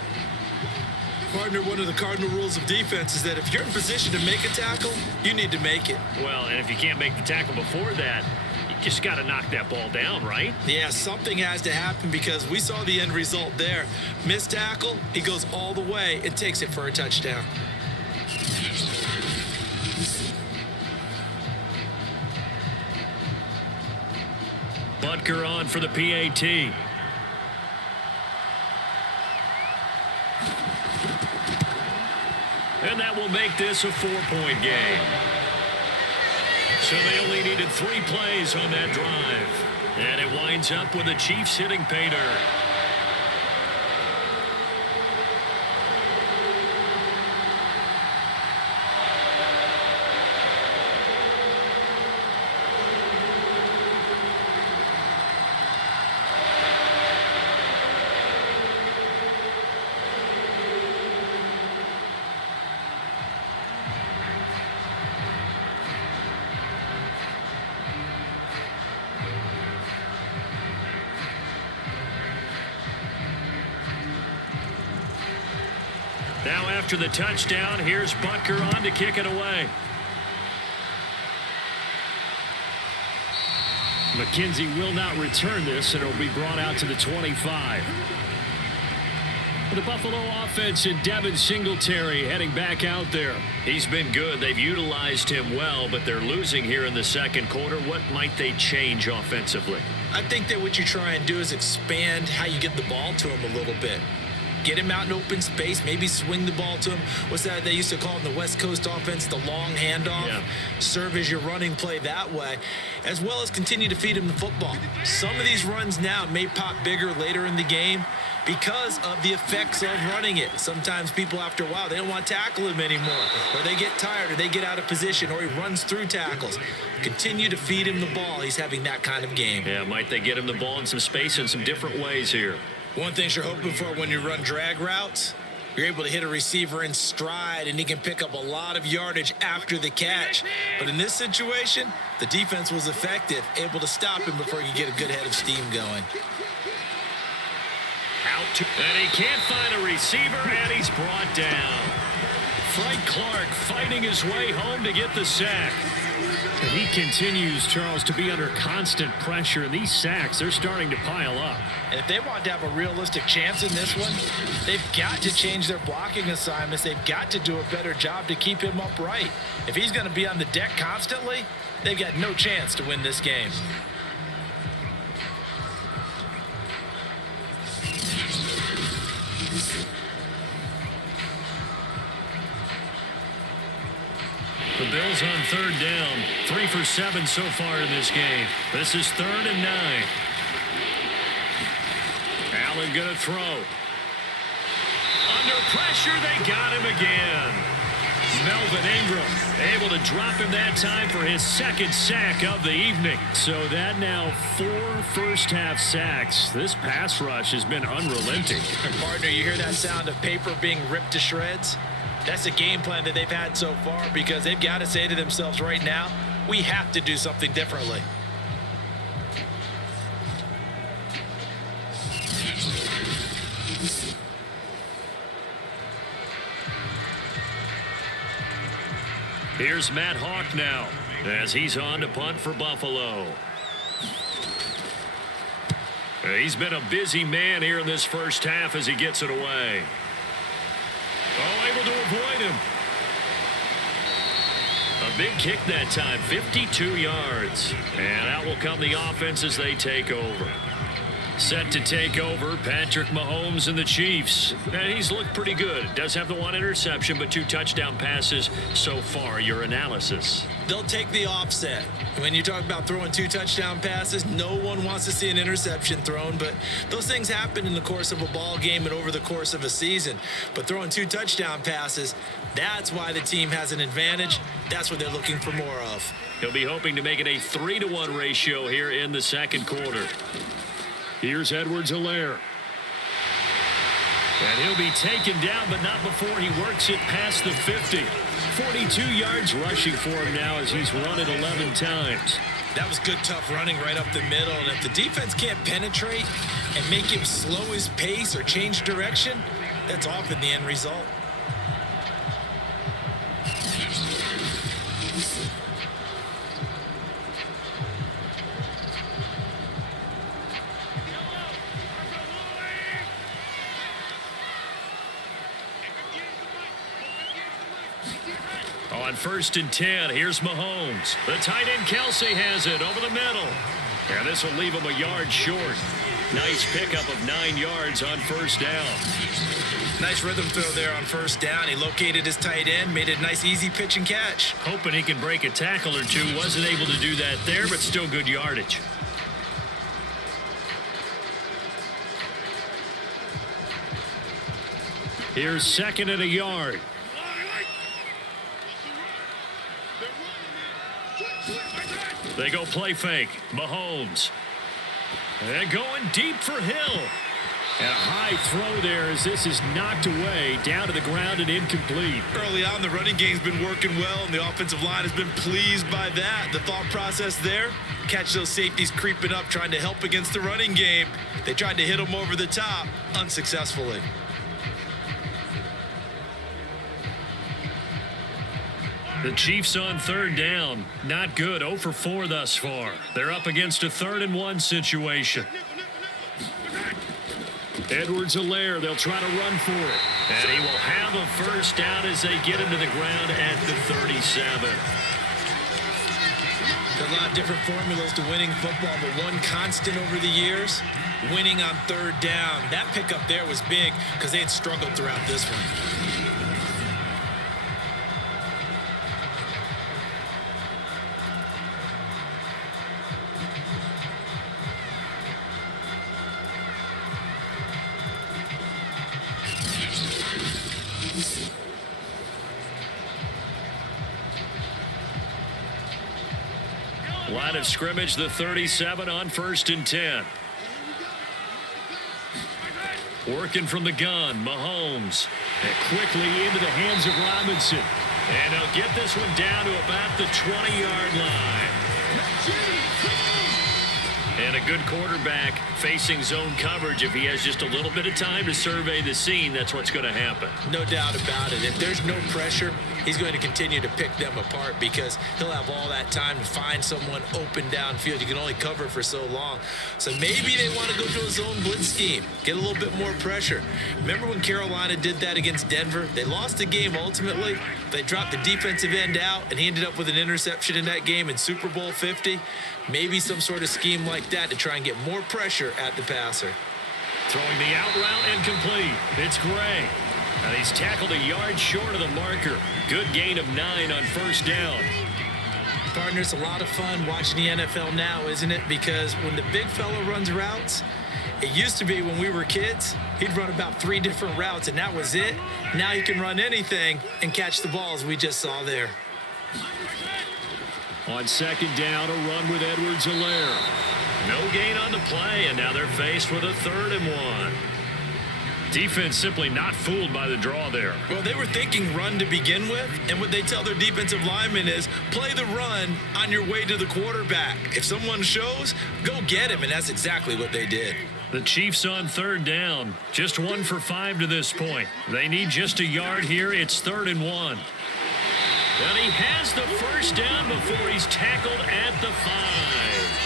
Partner, one of the cardinal rules of defense is that if you're in position to make a tackle, you need to make it. Well, and if you can't make the tackle before that, you just got to knock that ball down, right? Yeah, something has to happen because we saw the end result there. Missed tackle, he goes all the way and takes it for a touchdown. Butker on for the PAT. And that will make this a 4-point game. So they only needed 3 plays on that drive. And it winds up with the Chiefs hitting pay dirt. Now after the touchdown, here's Butker on to kick it away. McKenzie will not return this, and it will be brought out to the 25. The Buffalo offense and Devin Singletary heading back out there. He's been good. They've utilized him well, but they're losing here in the second quarter. What might they change offensively? I think that what you try and do is expand how you get the ball to him a little bit. Get him out in open space, maybe swing the ball to him. What's that they used to call in the West Coast offense, the long handoff? Yeah. Serve as your running play that way, as well as continue to feed him the football. Some of these runs now may pop bigger later in the game because of the effects of running it. Sometimes people, after a while, they don't want to tackle him anymore, or they get tired, or they get out of position, or he runs through tackles. Continue to feed him the ball. He's having that kind of game. Yeah, might they get him the ball in some space in some different ways here? One thing you're hoping for when you run drag routes, you're able to hit a receiver in stride, and he can pick up a lot of yardage after the catch. But in this situation, the defense was effective, able to stop him before he could get a good head of steam going. And he can't find a receiver, and he's brought down. Frank Clark fighting his way home to get the sack. And he continues, Charles, to be under constant pressure. And these sacks, they're starting to pile up. And if they want to have a realistic chance in this one, they've got to change their blocking assignments. They've got to do a better job to keep him upright. If he's going to be on the deck constantly, they've got no chance to win this game. The Bills on third down. 3 for 7 so far in this game. This is 3rd and 9. Allen going to throw. Under pressure, they got him again. Melvin Ingram able to drop him that time for his second sack of the evening. So that now 4 first-half sacks. This pass rush has been unrelenting. Partner, you hear that sound of paper being ripped to shreds? That's a game plan that they've had so far, because they've got to say to themselves right now, we have to do something differently. Here's Matt Hawk now as he's on to punt for Buffalo. He's been a busy man here in this first half as he gets it away. Oh, able to avoid him. A big kick that time, 52 yards. And out will come the offense as they take over. Set to take over, Patrick Mahomes and the Chiefs. And he's looked pretty good. Does have the 1 interception, but 2 touchdown passes so far. Your analysis? They'll take the offset. When you talk about throwing 2 touchdown passes, no one wants to see an interception thrown, but those things happen in the course of a ball game and over the course of a season. But throwing 2 touchdown passes, that's why the team has an advantage. That's what they're looking for more of. He'll be hoping to make it a 3-to-1 ratio here in the second quarter. Here's Edwards-Helaire. And he'll be taken down, but not before he works it past the 50. 42 yards rushing for him now as he's run it 11 times. That was good, tough running right up the middle. And if the defense can't penetrate and make him slow his pace or change direction, that's often the end result. On 1st and 10, here's Mahomes. The tight end Kelsey has it over the middle. And this will leave him a yard short. Nice pickup of 9 yards on first down. Nice rhythm throw there on first down. He located his tight end, made a nice easy pitch and catch. Hoping he can break a tackle or two. Wasn't able to do that there, but still good yardage. Here's 2nd and a yard. They go play fake. Mahomes. And going deep for Hill. And a high throw there as this is knocked away, down to the ground and incomplete. Early on, the running game's been working well, and the offensive line has been pleased by that. The thought process there, catch those safeties creeping up, trying to help against the running game. They tried to hit them over the top, unsuccessfully. The Chiefs on third down. Not good. 0 for 4 thus far. They're up against a 3rd-and-1 situation. Edwards-Helaire, they'll try to run for it. And he will have a first down as they get into the ground at the 37. There's a lot of different formulas to winning football, but one constant over the years, winning on third down. That pickup there was big because they had struggled throughout this one. Line of scrimmage, the 37 on 1st and 10. Working from the gun, Mahomes. And quickly into the hands of Robinson. And he'll get this one down to about the 20-yard line. And a good quarterback facing zone coverage. If he has just a little bit of time to survey the scene, that's what's going to happen. No doubt about it. If there's no pressure, he's going to continue to pick them apart because he'll have all that time to find someone open downfield. You can only cover for so long. So maybe they want to go to a zone blitz scheme, get a little bit more pressure. Remember when Carolina did that against Denver? They lost the game ultimately. They dropped the defensive end out, and he ended up with an interception in that game in Super Bowl 50. Maybe some sort of scheme like that to try and get more pressure at the passer. Throwing the out route and complete. It's Gray. And he's tackled a yard short of the marker. Good gain of 9 on 1st down. Partner, it's a lot of fun watching the NFL now, isn't it? Because when the big fella runs routes, it used to be when we were kids, he'd run about 3 different routes, and that was it. Now he can run anything and catch the balls we just saw there. On 2nd down, a run with Edwards-Helaire. No gain on the play, and now they're faced with a 3rd and 1. Defense simply not fooled by the draw there. Well, they were thinking run to begin with, and what they tell their defensive linemen is play the run on your way to the quarterback. If someone shows, go get him, and that's exactly what they did. The Chiefs on 3rd down, just 1 for 5 to this point. They need just a yard here. It's 3rd and 1. And he has the first down before he's tackled at the 5.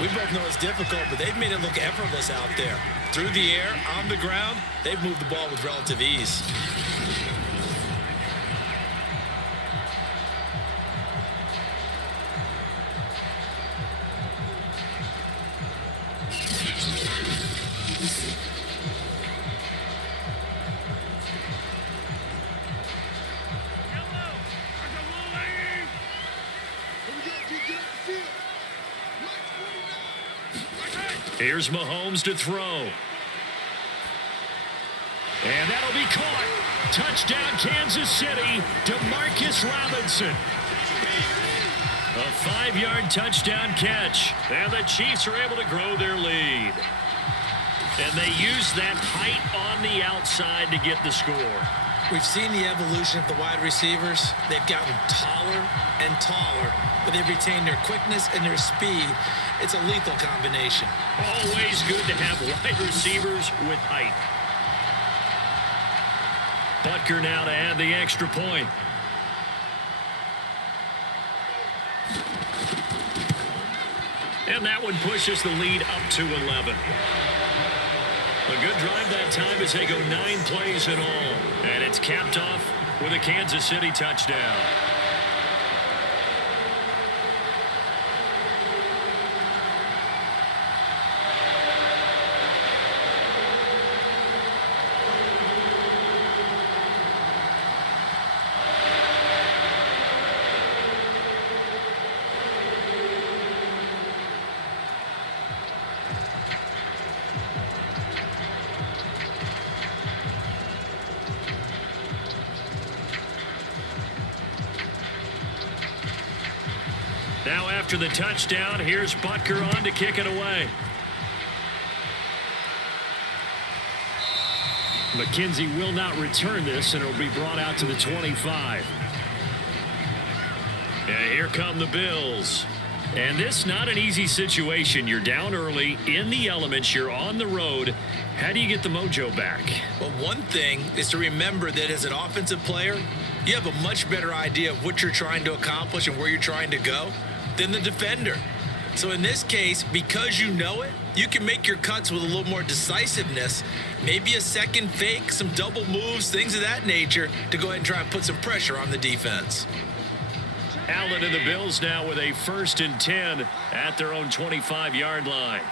We both know it's difficult, but they've made it look effortless out there. Through the air, on the ground, they've moved the ball with relative ease. Here's Mahomes to throw. And that'll be caught. Touchdown, Kansas City, DeMarcus Robinson. A 5-yard touchdown catch. And the Chiefs are able to grow their lead. And they use that height on the outside to get the score. We've seen the evolution of the wide receivers. They've gotten taller and taller, but they've retained their quickness and their speed. It's a lethal combination. Always good to have wide receivers with height. Butker now to add the extra point. And that one pushes the lead up to 11. A good drive that time as they go 9 plays in all. And it's capped off with a Kansas City touchdown. Now after the touchdown, here's Butker on to kick it away. McKenzie will not return this, and it'll be brought out to the 25. Yeah, here come the Bills. And this not an easy situation. You're down early, in the elements, you're on the road. How do you get the mojo back? Well, one thing is to remember that as an offensive player, you have a much better idea of what you're trying to accomplish and where you're trying to go than the defender. So in this case, because you know it, you can make your cuts with a little more decisiveness, maybe a second fake, some double moves, things of that nature, to go ahead and try and put some pressure on the defense. Allen and the Bills now with a 1st and 10 at their own 25-yard line.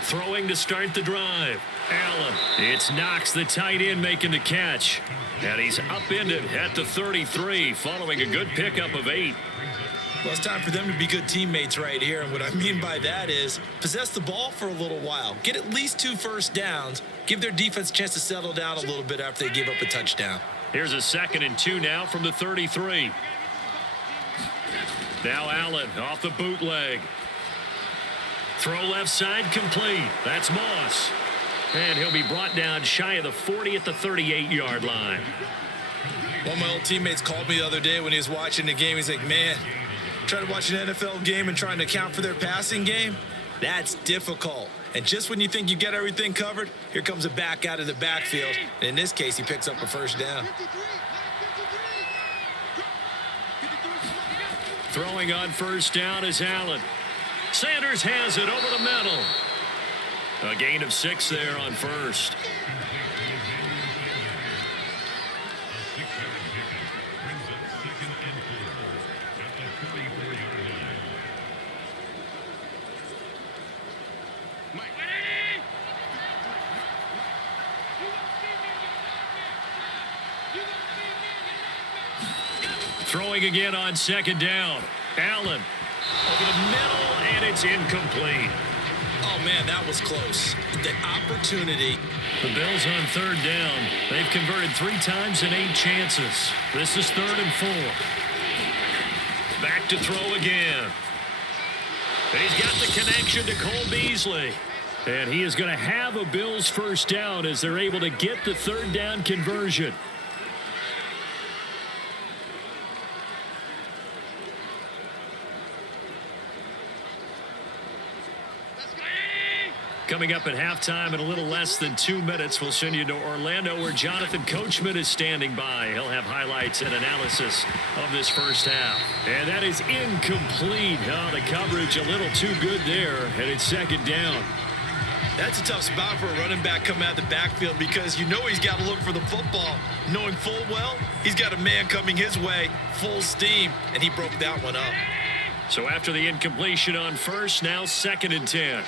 Throwing to start the drive. Allen. It's Knox, the tight end, making the catch. And he's upended at the 33 following a good pickup of 8. Well, it's time for them to be good teammates right here. And what I mean by that is possess the ball for a little while. Get at least 2 first downs. Give their defense a chance to settle down a little bit after they give up a touchdown. Here's a 2nd and 2 now from the 33. Now Allen off the bootleg. Throw left side complete. That's Moss. And he'll be brought down shy of the 40 at the 38-yard line. One of my old teammates called me the other day when he was watching the game. He's like, man, trying to watch an NFL game and trying to account for their passing game, that's difficult. And just when you think you get everything covered, here comes a back out of the backfield. And in this case, he picks up a first down. Throwing on first down is Allen. Sanders has it over the middle. A gain of 6 there on first. Throwing again on 2nd down. Allen over the middle, and it's incomplete. Oh, man, that was close. The opportunity. The Bills on 3rd down. They've converted 3 times in 8 chances. This is 3rd and 4. Back to throw again. And he's got the connection to Cole Beasley. And he is going to have a Bills first down as they're able to get the 3rd down conversion. Coming up at halftime in a little less than 2 minutes, we'll send you to Orlando where Jonathan Coachman is standing by. He'll have highlights and analysis of this first half. And that is incomplete. Oh, the coverage a little too good there, and it's 2nd down. That's a tough spot for a running back coming out of the backfield because you know he's got to look for the football, knowing full well he's got a man coming his way, full steam, and he broke that one up. So after the incompletion on first, now 2nd and 10.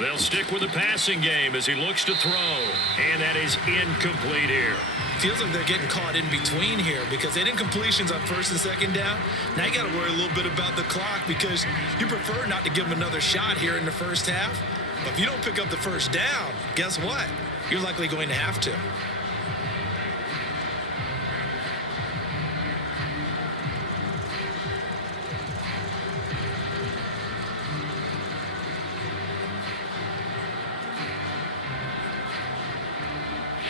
They'll stick with the passing game as he looks to throw. And that is incomplete here. Feels like they're getting caught in between here because they did incompletions on 1st and 2nd down. Now you got to worry a little bit about the clock because you prefer not to give them another shot here in the first half. But if you don't pick up the first down, guess what? You're likely going to have to.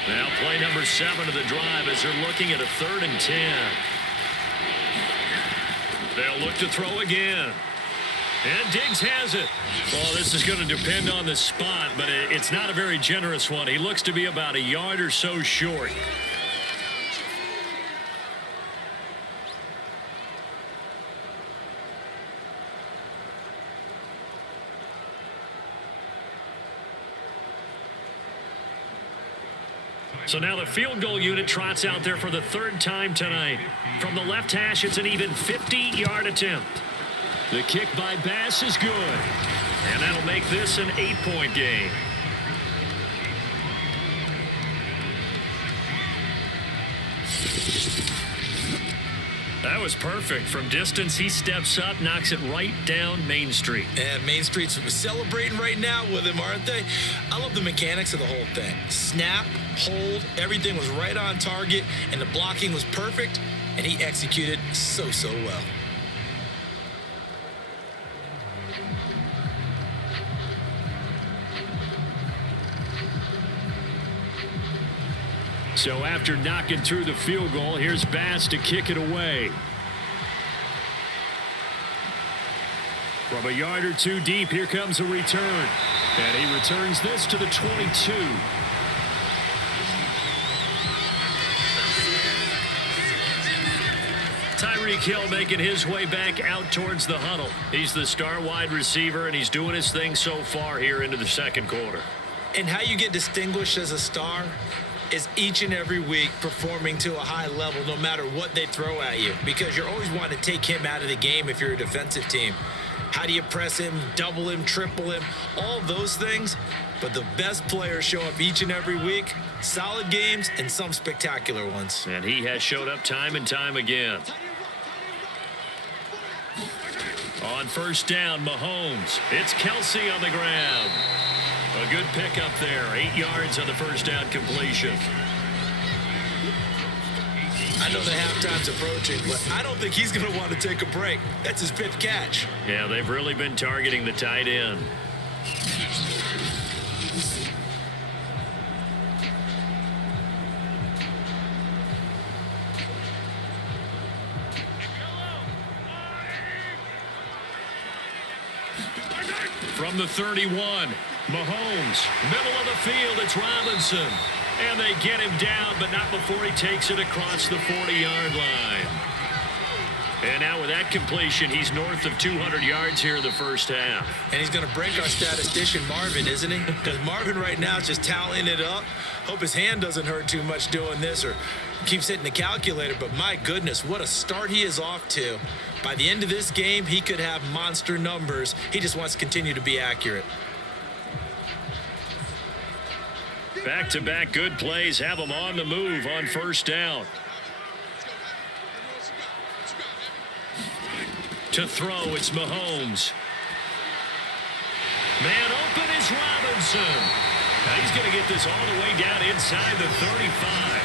Now play number 7 of the drive as they're looking at a 3rd and 10. They'll look to throw again. And Diggs has it. Well, this is going to depend on the spot, but it's not a very generous one. He looks to be about a yard or so short. So now the field goal unit trots out there for the 3rd time tonight. From the left hash, it's an even 50-yard attempt. The kick by Bass is good. And that'll make this an 8-point game. That was perfect. From distance, he steps up, knocks it right down Main Street. And Main Street's celebrating right now with him, aren't they? I love the mechanics of the whole thing. Snap, hold, everything was right on target, and the blocking was perfect, and he executed so well. So after knocking through the field goal, here's Bass to kick it away. From a yard or two deep, here comes a return. And he returns this to the 22. Tyreek Hill making his way back out towards the huddle. He's the star wide receiver, and he's doing his thing so far here into the second quarter. And how you get distinguished as a star is each and every week performing to a high level no matter what they throw at you, because you're always wanting to take him out of the game if you're a defensive team. How do you press him, double him, triple him, all those things? But the best players show up each and every week, solid games and some spectacular ones. And he has showed up time and time again. On first down, Mahomes. It's Kelsey on the ground. A good pickup there. 8 yards on the first down completion. I know the halftime's approaching, but I don't think he's going to want to take a break. That's his 5th catch. Yeah, they've really been targeting the tight end. From the 31, Mahomes, middle of the field, it's Robinson. And they get him down, but not before he takes it across the 40-yard line. And now with that completion, he's north of 200 yards here in the first half. And he's going to break our statistician, Marvin, isn't he? Because Marvin right now is just tallying it up. Hope his hand doesn't hurt too much doing this or keeps hitting the calculator. But my goodness, what a start he is off to. By the end of this game, he could have monster numbers. He just wants to continue to be accurate. Back-to-back good plays have him on the move on first down. To throw, it's Mahomes. Man open is Robinson. Now he's going to get this all the way down inside the 35.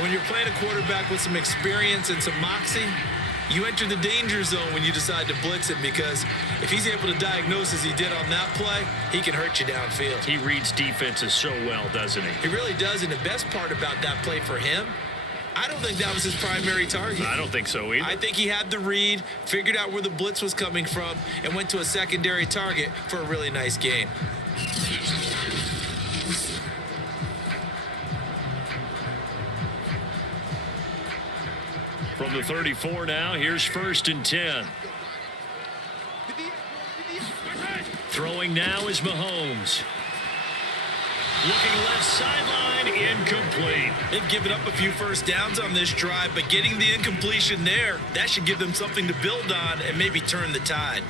When you're playing a quarterback with some experience and some moxie, you enter the danger zone when you decide to blitz him, because if he's able to diagnose as he did on that play, he can hurt you downfield. He reads defenses so well, doesn't he? He really does, and the best part about that play for him, I don't think that was his primary target. I don't think so either. I think he had the read, figured out where the blitz was coming from, and went to a secondary target for a really nice gain. From the 34 now, here's 1st and 10. Throwing now is Mahomes. Looking left sideline, incomplete. They've given up a few first downs on this drive, but getting the incompletion there, that should give them something to build on and maybe turn the tide.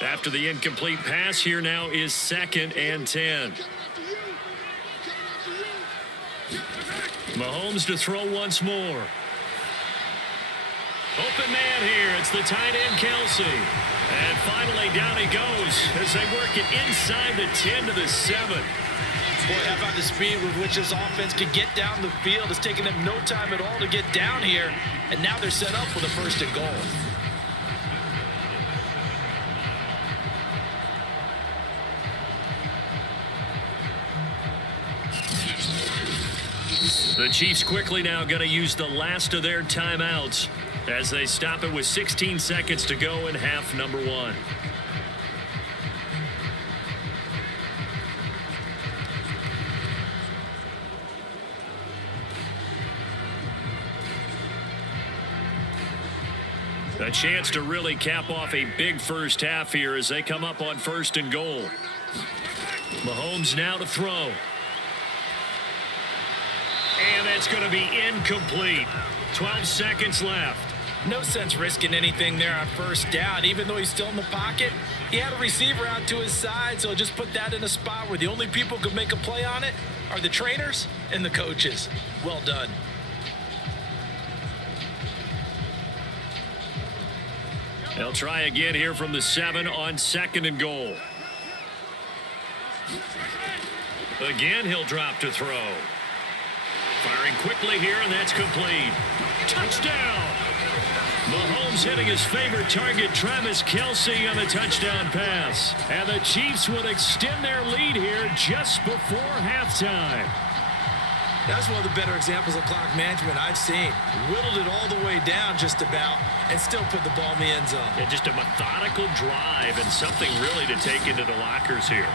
After the incomplete pass, here now is 2nd and 10. Mahomes to throw once more. Open man here. It's the tight end, Kelsey. And finally, down he goes as they work it inside the 10 to the 7. Boy, how about the speed with which this offense could get down the field? It's taken them no time at all to get down here. And now they're set up with a 1st and goal. The Chiefs quickly now going to use the last of their timeouts as they stop it with 16 seconds to go in half number 1. A chance to really cap off a big first half here as they come up on 1st and goal. Mahomes now to throw. And that's going to be incomplete. 12 seconds left. No sense risking anything there on 1st down. Even though he's still in the pocket, he had a receiver out to his side, so just put that in a spot where the only people who can make a play on it are the trainers and the coaches. Well done. They'll try again here from the 7 on 2nd and goal. Again, he'll drop to throw. Firing quickly here, and that's complete. Touchdown! Mahomes hitting his favorite target, Travis Kelce, on the touchdown pass. And the Chiefs will extend their lead here just before halftime. That's one of the better examples of clock management I've seen. Whittled it all the way down just about and still put the ball in the end zone. Yeah, just a methodical drive and something really to take into the lockers here.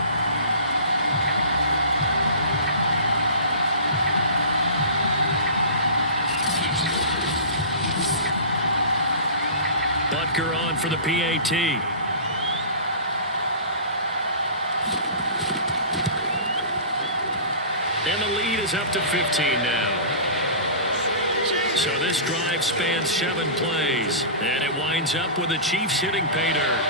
Butker on for the PAT. And the lead is up to 15 now. So this drive spans 7 plays. And it winds up with the Chiefs hitting pay dirt.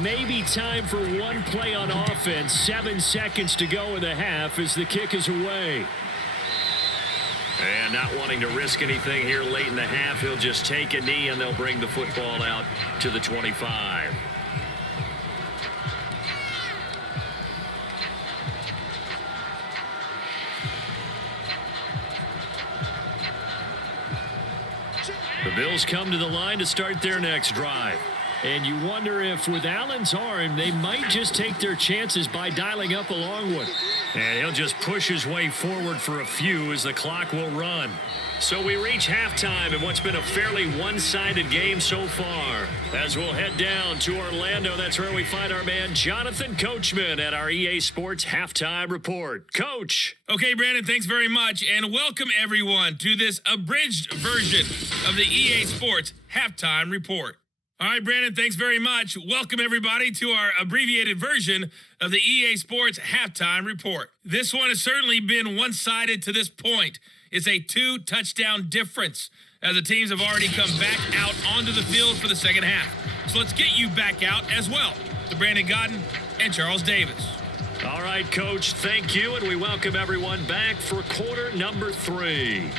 Maybe time for one play on offense. 7 seconds to go in the half as the kick is away. And not wanting to risk anything here late in the half, he'll just take a knee and they'll bring the football out to the 25. The Bills come to the line to start their next drive. And you wonder if with Allen's arm, they might just take their chances by dialing up a long one. And he'll just push his way forward for a few as the clock will run. So we reach halftime in what's been a fairly one-sided game so far. As we'll head down to Orlando, that's where we find our man Jonathan Coachman at our EA Sports Halftime Report. Coach. Okay, Brandon, thanks very much. And welcome, everyone, to this abridged version of the EA Sports Halftime Report. All right, Brandon, thanks very much. Welcome, everybody, to our abbreviated version of the EA Sports Halftime Report. This one has certainly been one-sided to this point. It's a 2-touchdown difference as the teams have already come back out onto the field for the second half. So let's get you back out as well to Brandon Godden and Charles Davis. All right, Coach, thank you, and we welcome everyone back for quarter number 3.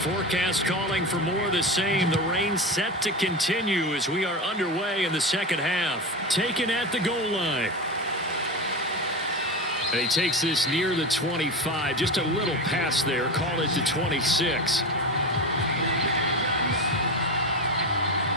Forecast calling for more of the same. The rain set to continue as we are underway in the second half. Taken at the goal line. And he takes this near the 25. Just a little pass there. Call it the 26.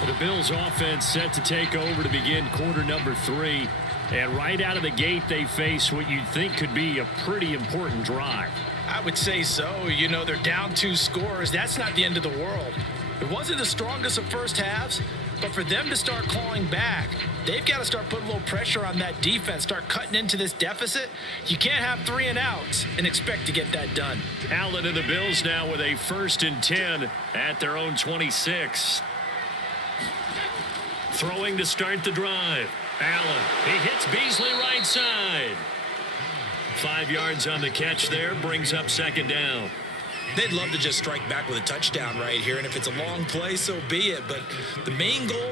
The Bills offense set to take over to begin quarter number 3. And right out of the gate, they face what you'd think could be a pretty important drive. I would say so. You know, they're down 2 scores. That's not the end of the world. It wasn't the strongest of first halves, but for them to start clawing back, they've got to start putting a little pressure on that defense, start cutting into this deficit. You can't have 3 and outs and expect to get that done. Allen and the Bills now with a 1st and 10 at their own 26. Throwing to start the drive. Allen, he hits Beasley right side. 5 yards on the catch there, brings up 2nd down. They'd love to just strike back with a touchdown right here, and if it's a long play, so be it. But the main goal,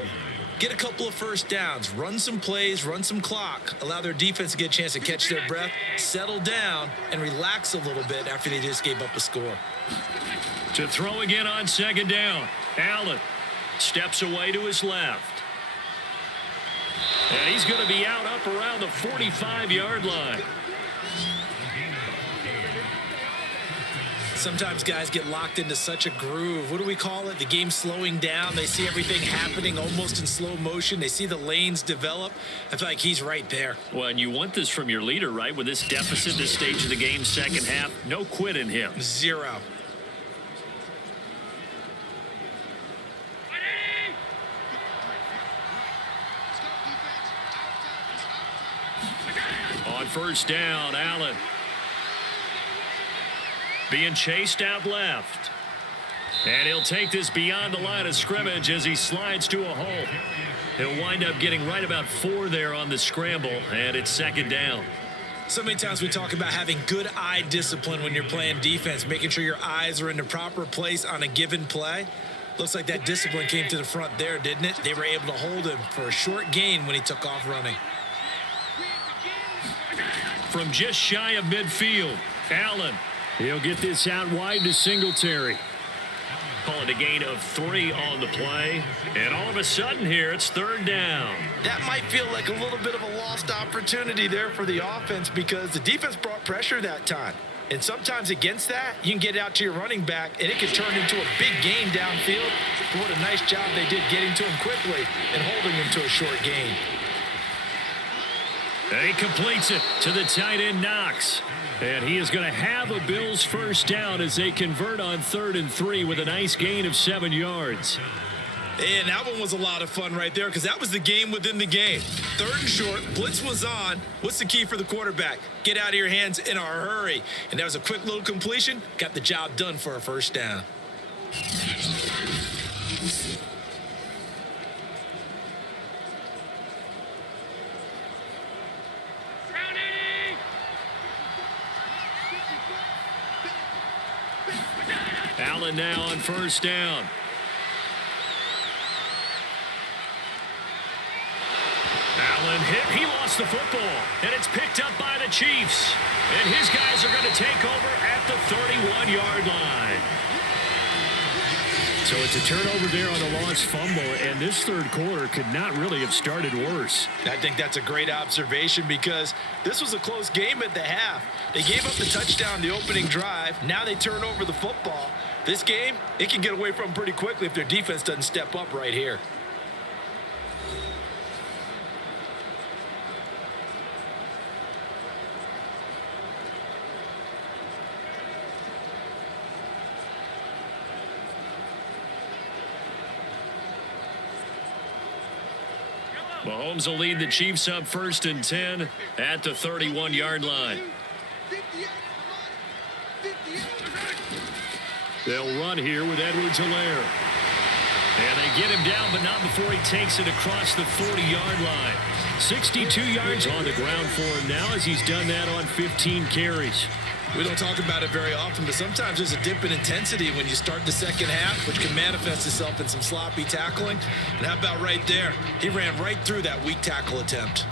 get a couple of first downs, run some plays, run some clock, allow their defense to get a chance to catch their breath, settle down, and relax a little bit after they just gave up a score. To throw again on 2nd down. Allen steps away to his left. And he's going to be out up around the 45-yard line. Sometimes guys get locked into such a groove. What do we call it? The game slowing down. They see everything happening almost in slow motion. They see the lanes develop. I feel like he's right there. Well, and you want this from your leader, right? With this deficit, this stage of the game, second half, no quit in him. Zero. On first down, Allen. Being chased out left. And he'll take this beyond the line of scrimmage as he slides to a hole. He'll wind up getting right about 4 there on the scramble, and it's second down. So many times we talk about having good eye discipline when you're playing defense, making sure your eyes are in the proper place on a given play. Looks like that discipline came to the front there, didn't it? They were able to hold him for a short gain when he took off running. From just shy of midfield, Allen. He'll get this out wide to Singletary. Call it a gain of 3 on the play. And all of a sudden here, it's third down. That might feel like a little bit of a lost opportunity there for the offense because the defense brought pressure that time. And sometimes against that, you can get out to your running back, and it can turn into a big gain downfield. But what a nice job they did getting to him quickly and holding him to a short gain. And he completes it to the tight end, Knox. And he is going to have a Bills first down as they convert on 3rd and 3 with a nice gain of 7 yards. And that one was a lot of fun right there because that was the game within the game. 3rd and short, blitz was on. What's the key for the quarterback? Get out of your hands in a hurry. And that was a quick little completion. Got the job done for a first down. Allen now on first down. Allen hit. He lost the football. And it's picked up by the Chiefs. And his guys are going to take over at the 31-yard line. So it's a turnover there on the lost fumble. And this third quarter could not really have started worse. I think that's a great observation because this was a close game at the half. They gave up the touchdown the opening drive. Now they turn over the football. This game, it can get away from them pretty quickly if their defense doesn't step up right here. Mahomes will lead the Chiefs up 1st and 10 at the 31-yard line. They'll run here with Edwards-Helaire. And they get him down, but not before he takes it across the 40-yard line. 62 yards on the ground for him now as he's done that on 15 carries. We don't talk about it very often, but sometimes there's a dip in intensity when you start the second half, which can manifest itself in some sloppy tackling. And how about right there? He ran right through that weak tackle attempt.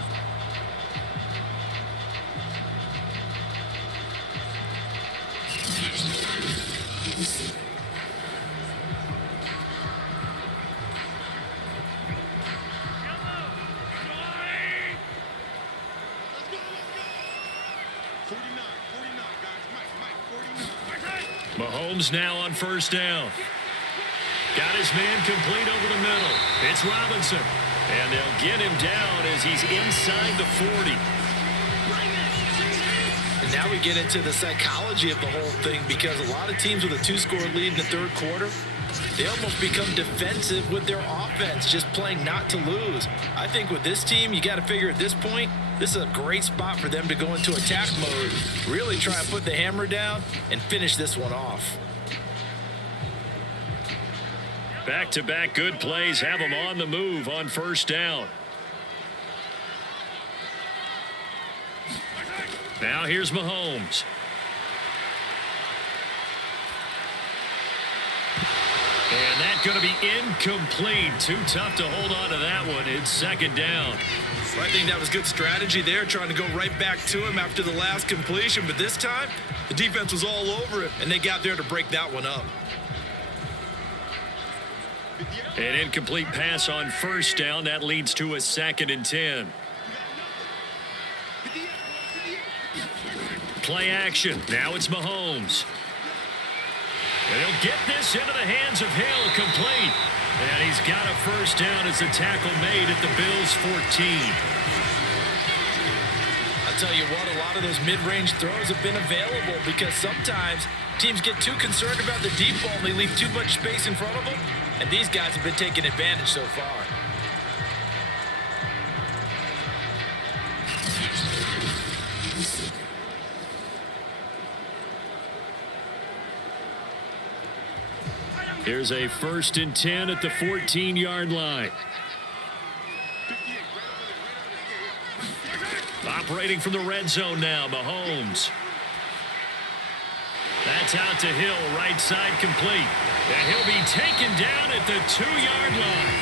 Mahomes now on first down. Got his man complete over the middle. It's Robinson. And they'll get him down as he's inside the 40. And now we get into the psychology of the whole thing because a lot of teams with a 2-score lead in the third quarter, they almost become defensive with their offense, just playing not to lose. I think with this team, you got to figure at this point, this is a great spot for them to go into attack mode, really try and put the hammer down and finish this one off. Back-to-back good plays have them on the move on first down. Now here's Mahomes. And that's going to be incomplete. Too tough to hold on to that one. It's second down. I think that was good strategy there, trying to go right back to him after the last completion. But this time, the defense was all over it, and they got there to break that one up. An incomplete pass on first down. That leads to a 2nd and 10. Play action. Now it's Mahomes. And he'll get this into the hands of Hill, complete. And he's got a first down as the tackle made at the Bills' 14. I'll tell you what, a lot of those mid-range throws have been available because sometimes teams get too concerned about the deep ball and they leave too much space in front of them. And these guys have been taking advantage so far. Here's a 1st and 10 at the 14-yard line. Operating from the red zone now, Mahomes. That's out to Hill, right side complete. And he'll be taken down at the 2-yard line.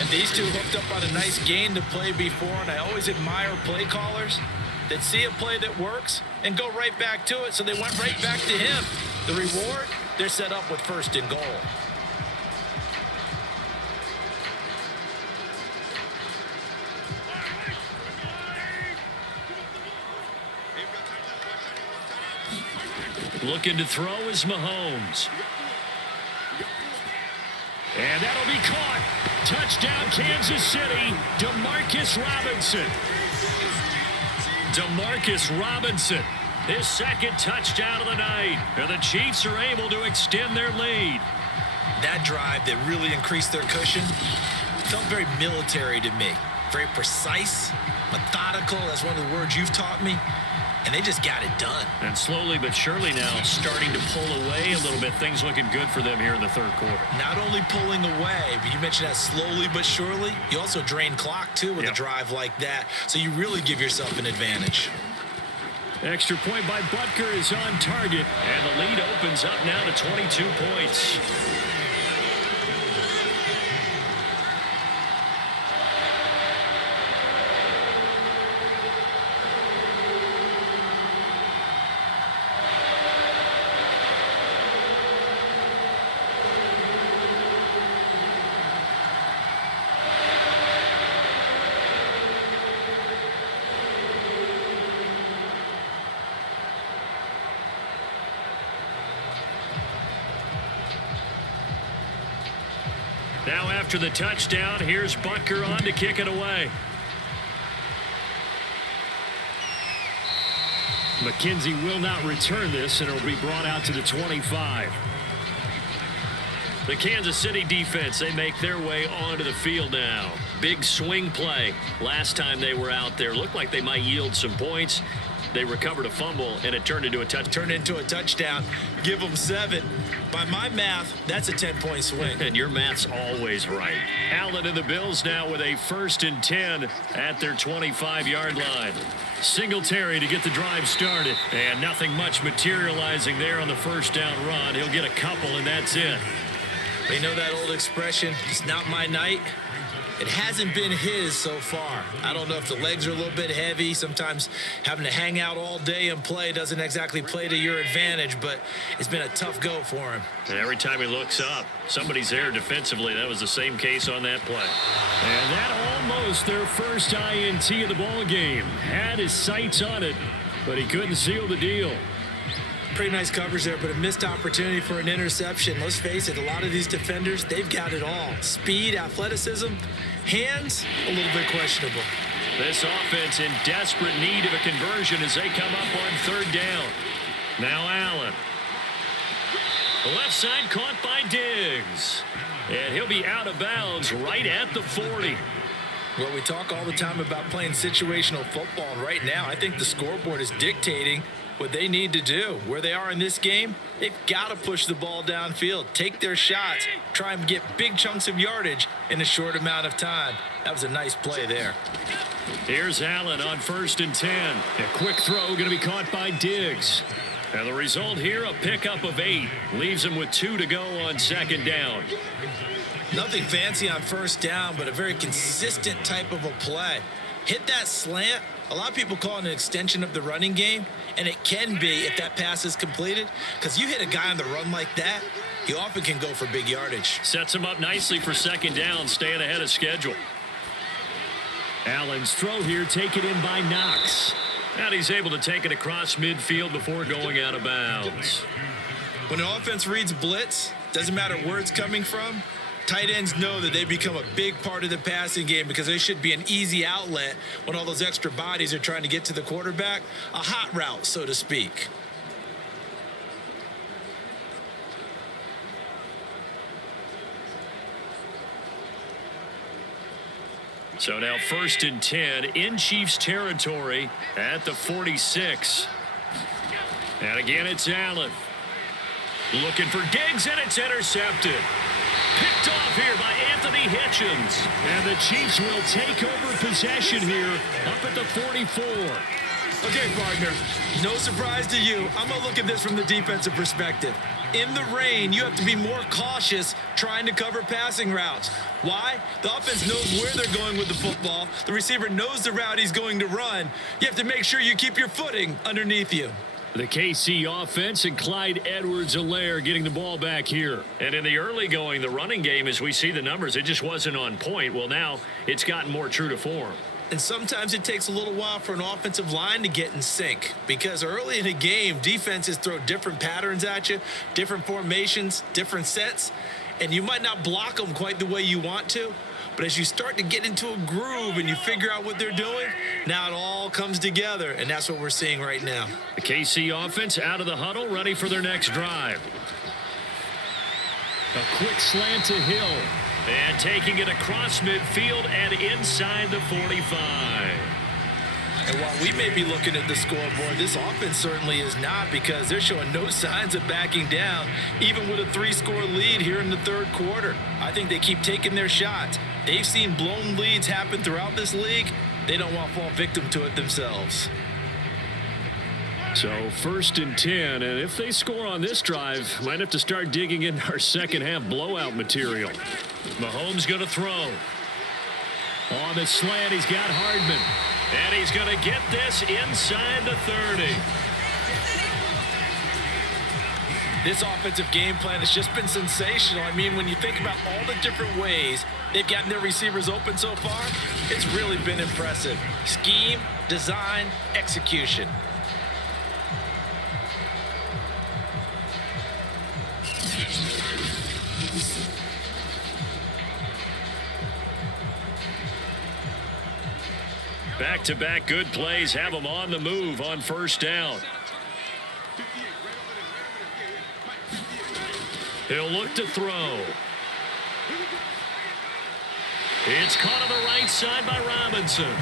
And these two hooked up on a nice gain to play before, and I always admire play callers that see a play that works and go right back to it, so they went right back to him. The reward, they're set up with 1st and goal. Looking to throw is Mahomes. And that'll be caught. Touchdown, Kansas City. Demarcus Robinson. Demarcus Robinson, his 2nd touchdown of the night. And the Chiefs are able to extend their lead. That drive that really increased their cushion felt very military to me. Very precise, methodical. That's one of the words you've taught me. And they just got it done. And slowly but surely now starting to pull away a little bit. Things looking good for them here in the 3rd quarter. Not only pulling away, but you mentioned that slowly but surely. You also drain clock, too, with a drive like that. So you really give yourself an advantage. Extra point by Butker is on target. And the lead opens up now to 22 points. Now after the touchdown, here's Butker on to kick it away. McKenzie will not return this, and it'll be brought out to the 25. The Kansas City defense, they make their way onto the field now. Big swing play. Last time they were out there, looked like they might yield some points. They recovered a fumble, and it turned into a touchdown. Give them 7. By my math, that's a 10-point swing. And your math's always right. Allen and the Bills now with a 1st and 10 at their 25-yard line. Singletary to get the drive started. And nothing much materializing there on the 1st down run. He'll get a couple, and that's it. You know that old expression, it's not my night? It hasn't been his so far. I don't know if the legs are a little bit heavy. Sometimes having to hang out all day and play doesn't exactly play to your advantage, but it's been a tough go for him. And every time he looks up, somebody's there defensively. That was the same case on that play. And that almost their first INT of the ball game. Had his sights on it, but he couldn't seal the deal. Pretty nice coverage there, but a missed opportunity for an interception. Let's face it, a lot of these defenders, they've got it all. Speed, athleticism, hands, a little bit questionable. This offense in desperate need of a conversion as they come up on 3rd down. Now Allen. The left side caught by Diggs. And he'll be out of bounds right at the 40. Well, we talk all the time about playing situational football, and right now I think the scoreboard is dictating what they need to do. Where they are in this game, they've got to push the ball downfield, take their shots, try and get big chunks of yardage in a short amount of time. That was a nice play there. Here's Allen on 1st and 10. A quick throw going to be caught by Diggs. And the result here, a pickup of 8. Leaves him with 2 to go on 2nd down. Nothing fancy on 1st down, but a very consistent type of a play. Hit that slant. A lot of people call it an extension of the running game, and it can be if that pass is completed, because you hit a guy on the run like that, he often can go for big yardage. Sets him up nicely for 2nd down, staying ahead of schedule. Allen's throw here taken in by Knox. And he's able to take it across midfield before going out of bounds. When an offense reads blitz, doesn't matter where it's coming from, tight ends know that they become a big part of the passing game because they should be an easy outlet when all those extra bodies are trying to get to the quarterback. A hot route, so to speak. So now 1st and 10 in Chiefs territory at the 46. And again, it's Allen. Looking for Diggs, and it's intercepted. Picked off here by Anthony Hitchens. And the Chiefs will take over possession here up at the 44. Okay, partner, no surprise to you. I'm going to look at this from the defensive perspective. In the rain, you have to be more cautious trying to cover passing routes. Why? The offense knows where they're going with the football. The receiver knows the route he's going to run. You have to make sure you keep your footing underneath you. The KC offense and Clyde Edwards-Helaire getting the ball back here. And in the early going, the running game, as we see the numbers, it just wasn't on point. Well, now it's gotten more true to form. And sometimes it takes a little while for an offensive line to get in sync because early in a game, defenses throw different patterns at you, different formations, different sets, and you might not block them quite the way you want to. But as you start to get into a groove and you figure out what they're doing, now it all comes together, and that's what we're seeing right now. The KC offense out of the huddle, ready for their next drive. A quick slant to Hill. And taking it across midfield and inside the 45. And while we may be looking at the scoreboard, this offense certainly is not because they're showing no signs of backing down, even with a 3-score lead here in the third quarter. I think they keep taking their shots. They've seen blown leads happen throughout this league. They don't want to fall victim to it themselves. So 1st and 10, and if they score on this drive, might have to start digging in our second half blowout material. Mahomes going to throw. On the slant, he's got Hardman. And he's going to get this inside the 30. This offensive game plan has just been sensational. I mean, when you think about all the different ways they've gotten their receivers open so far, it's really been impressive. Scheme, design, execution. Back-to-back good plays have them on the move on 1st down. He'll look to throw. It's caught on the right side by Robinson.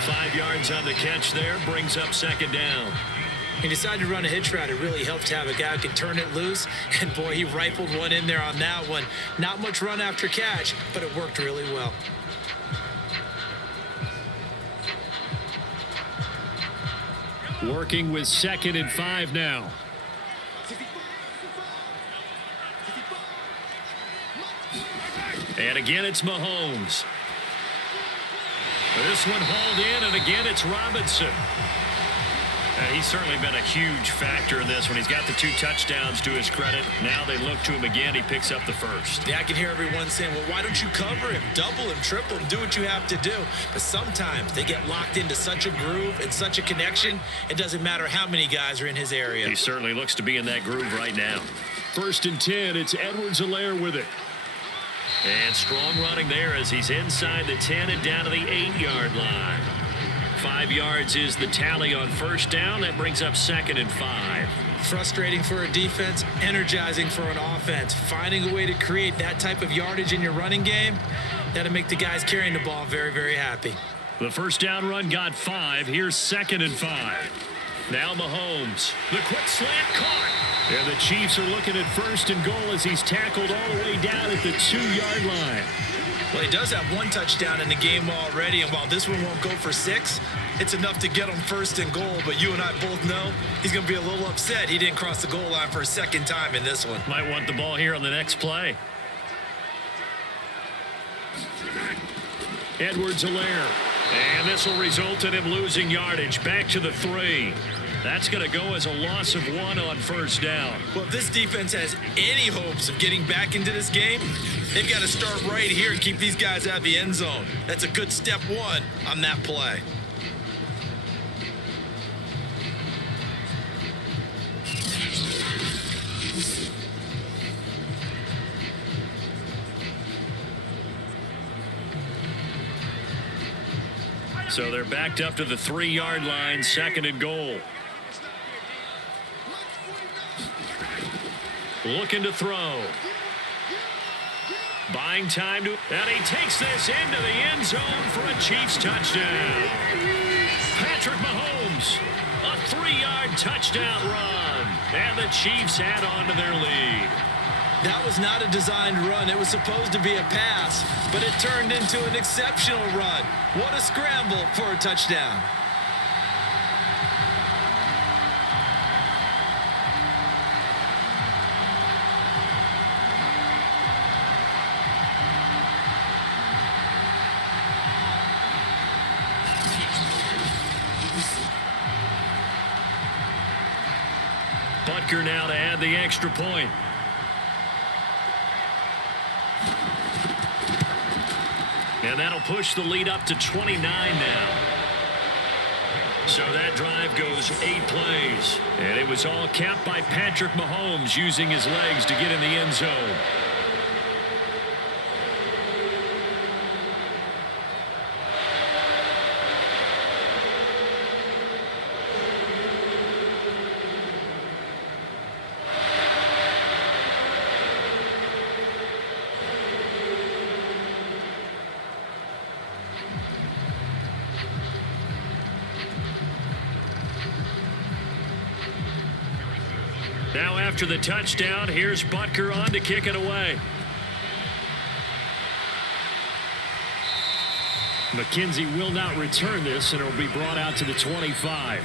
5 yards on the catch there, brings up 2nd down. He decided to run a hitch route. It really helped to have a guy who can turn it loose. And, boy, he rifled one in there on that one. Not much run after catch, but it worked really well. Working with 2nd and 5 now. And again, it's Mahomes. This one hauled in, and again, it's Robinson. And he's certainly been a huge factor in this when he's got the 2 touchdowns to his credit. Now they look to him again. He picks up the 1st. Yeah, I can hear everyone saying, well, why don't you cover him, double him, triple him, do what you have to do. But sometimes they get locked into such a groove and such a connection, it doesn't matter how many guys are in his area. He certainly looks to be in that groove right now. 1st and 10, it's Edwards-Helaire with it. And strong running there as he's inside the 10 and down to the 8-yard line. 5 yards is the tally on 1st down. That brings up 2nd and 5. Frustrating for a defense, energizing for an offense. Finding a way to create that type of yardage in your running game, that'll make the guys carrying the ball very, very happy. The 1st down run got 5. Here's 2nd and 5. Now Mahomes. The quick slant caught. And the Chiefs are looking at 1st and goal as he's tackled all the way down at the 2-yard line. Well, he does have 1 touchdown in the game already, and while this one won't go for 6, it's enough to get him 1st and goal. But you and I both know he's going to be a little upset he didn't cross the goal line for a 2nd time in this one. Might want the ball here on the next play. Edwards-Helaire. And this will result in him losing yardage. Back to the 3. That's going to go as a loss of 1 on 1st down. Well, if this defense has any hopes of getting back into this game, they've got to start right here and keep these guys out of the end zone. That's a good step 1 on that play. So they're backed up to the 3-yard line, 2nd and goal. Looking to throw. Buying time to, and he takes this into the end zone for a Chiefs touchdown. Patrick Mahomes, a 3-yard touchdown run, and the Chiefs add on to their lead. That was not a designed run. It was supposed to be a pass, but it turned into an exceptional run. What a scramble for a touchdown. Butker now to add the extra point. And that'll push the lead up to 29 now. So that drive goes 8 plays. And it was all capped by Patrick Mahomes using his legs to get in the end zone. Now after the touchdown, here's Butker on to kick it away. McKenzie will not return this, and it will be brought out to the 25.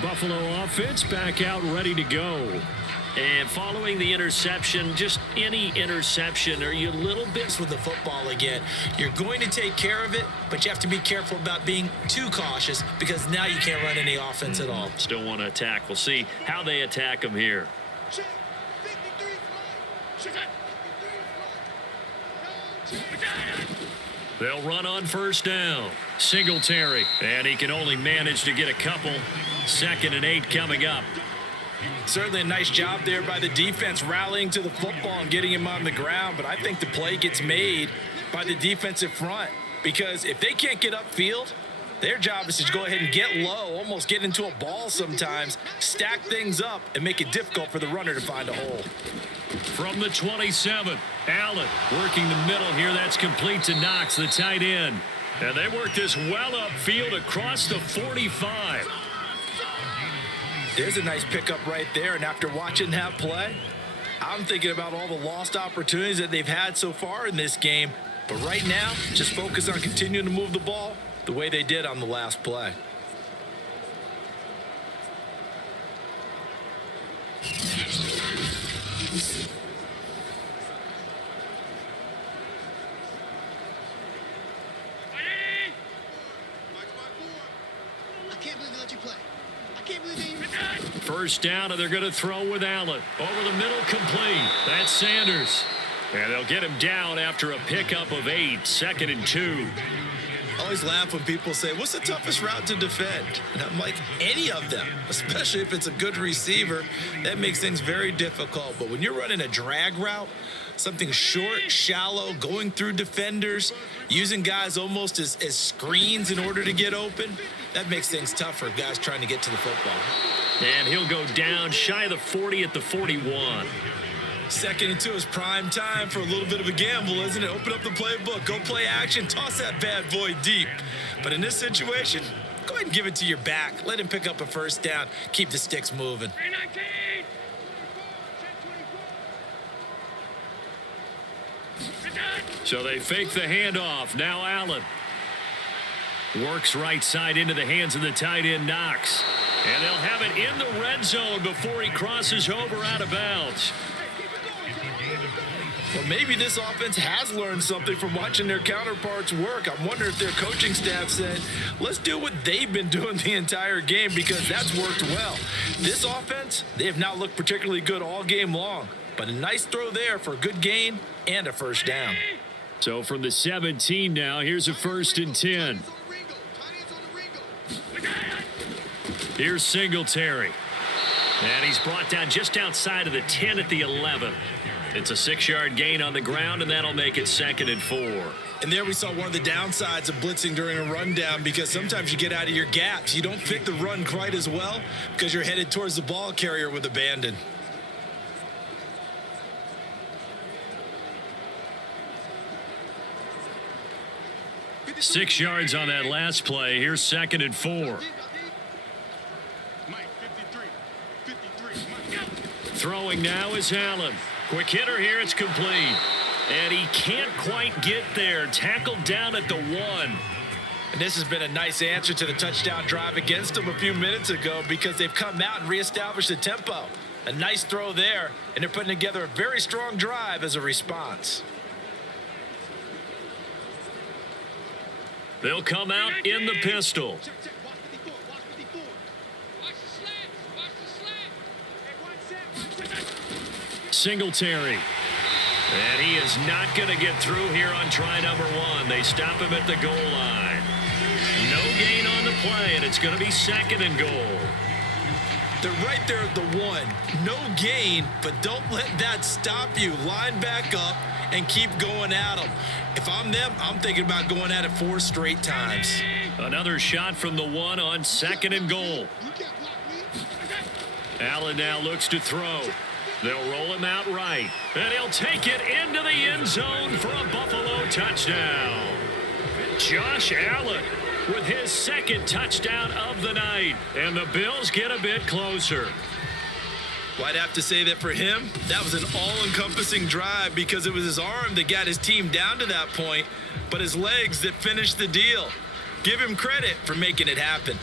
Buffalo offense back out ready to go. And following the interception, just any interception, are you a little bit with the football again? You're going to take care of it, but you have to be careful about being too cautious because now you can't run any offense at all. Still want to attack. We'll see how they attack them here. They'll run on first down. Singletary, and he can only manage to get a couple. 2nd and 8 coming up. Certainly a nice job there by the defense rallying to the football and getting him on the ground, but I think the play gets made by the defensive front because if they can't get upfield, their job is to go ahead and get low, almost get into a ball sometimes, stack things up, and make it difficult for the runner to find a hole. From the 27, Allen working the middle here. That's complete to Knox, the tight end. And they work this well upfield across the 45. There's a nice pickup right there, and after watching that play, I'm thinking about all the lost opportunities that they've had so far in this game. But right now, just focus on continuing to move the ball the way they did on the last play. First down, and they're going to throw with Allen. Over the middle, complete. That's Sanders. And they'll get him down after a pickup of 8. 2nd and 2. I always laugh when people say, what's the toughest route to defend? And I'm like, any of them, especially if it's a good receiver. That makes things very difficult. But when you're running a drag route, something short, shallow, going through defenders, using guys almost as screens in order to get open, that makes things tough for guys trying to get to the football. And he'll go down shy of the 40 at the 41. 2nd and 2 is prime time for a little bit of a gamble, isn't it? Open up the playbook, go play action, toss that bad boy deep. But in this situation, go ahead and give it to your back. Let him pick up a first down. Keep the sticks moving. So they fake the handoff. Now Allen works right side into the hands of the tight end Knox. And they'll have it in the red zone before he crosses over out of bounds. Well, maybe this offense has learned something from watching their counterparts work. I'm wondering if their coaching staff said, let's do what they've been doing the entire game because that's worked well. This offense, they have not looked particularly good all game long. But a nice throw there for a good gain and a first down. So from the 17 now, here's a 1st and 10. Here's Singletary. And he's brought down just outside of the 10 at the 11. It's a 6-yard gain on the ground, and that'll make it 2nd and 4. And there we saw one of the downsides of blitzing during a rundown, because sometimes you get out of your gaps. You don't fit the run quite as well because you're headed towards the ball carrier with abandon. Six yards on that last play. Here's 2nd and 4. Throwing now is Allen. Quick hitter here. It's complete. And he can't quite get there. Tackled down at the 1. And this has been a nice answer to the touchdown drive against them a few minutes ago, because they've come out and reestablished the tempo. A nice throw there, and they're putting together a very strong drive as a response. They'll come out in the pistol. Singletary. And he is not going to get through here on try number 1. They stop him at the goal line. No gain on the play, and it's going to be 2nd and goal. They're right there at the 1. No gain, but don't let that stop you. Line back up and keep going at them. If I'm them, I'm thinking about going at it 4 straight times. Another shot from the 1 on 2nd and goal. Allen now looks to throw. They'll roll him out right, and he'll take it into the end zone for a Buffalo touchdown. Josh Allen with his 2nd touchdown of the night, and the Bills get a bit closer. Well, I'd have to say that for him, that was an all-encompassing drive, because it was his arm that got his team down to that point, but his legs that finished the deal. Give him credit for making it happen.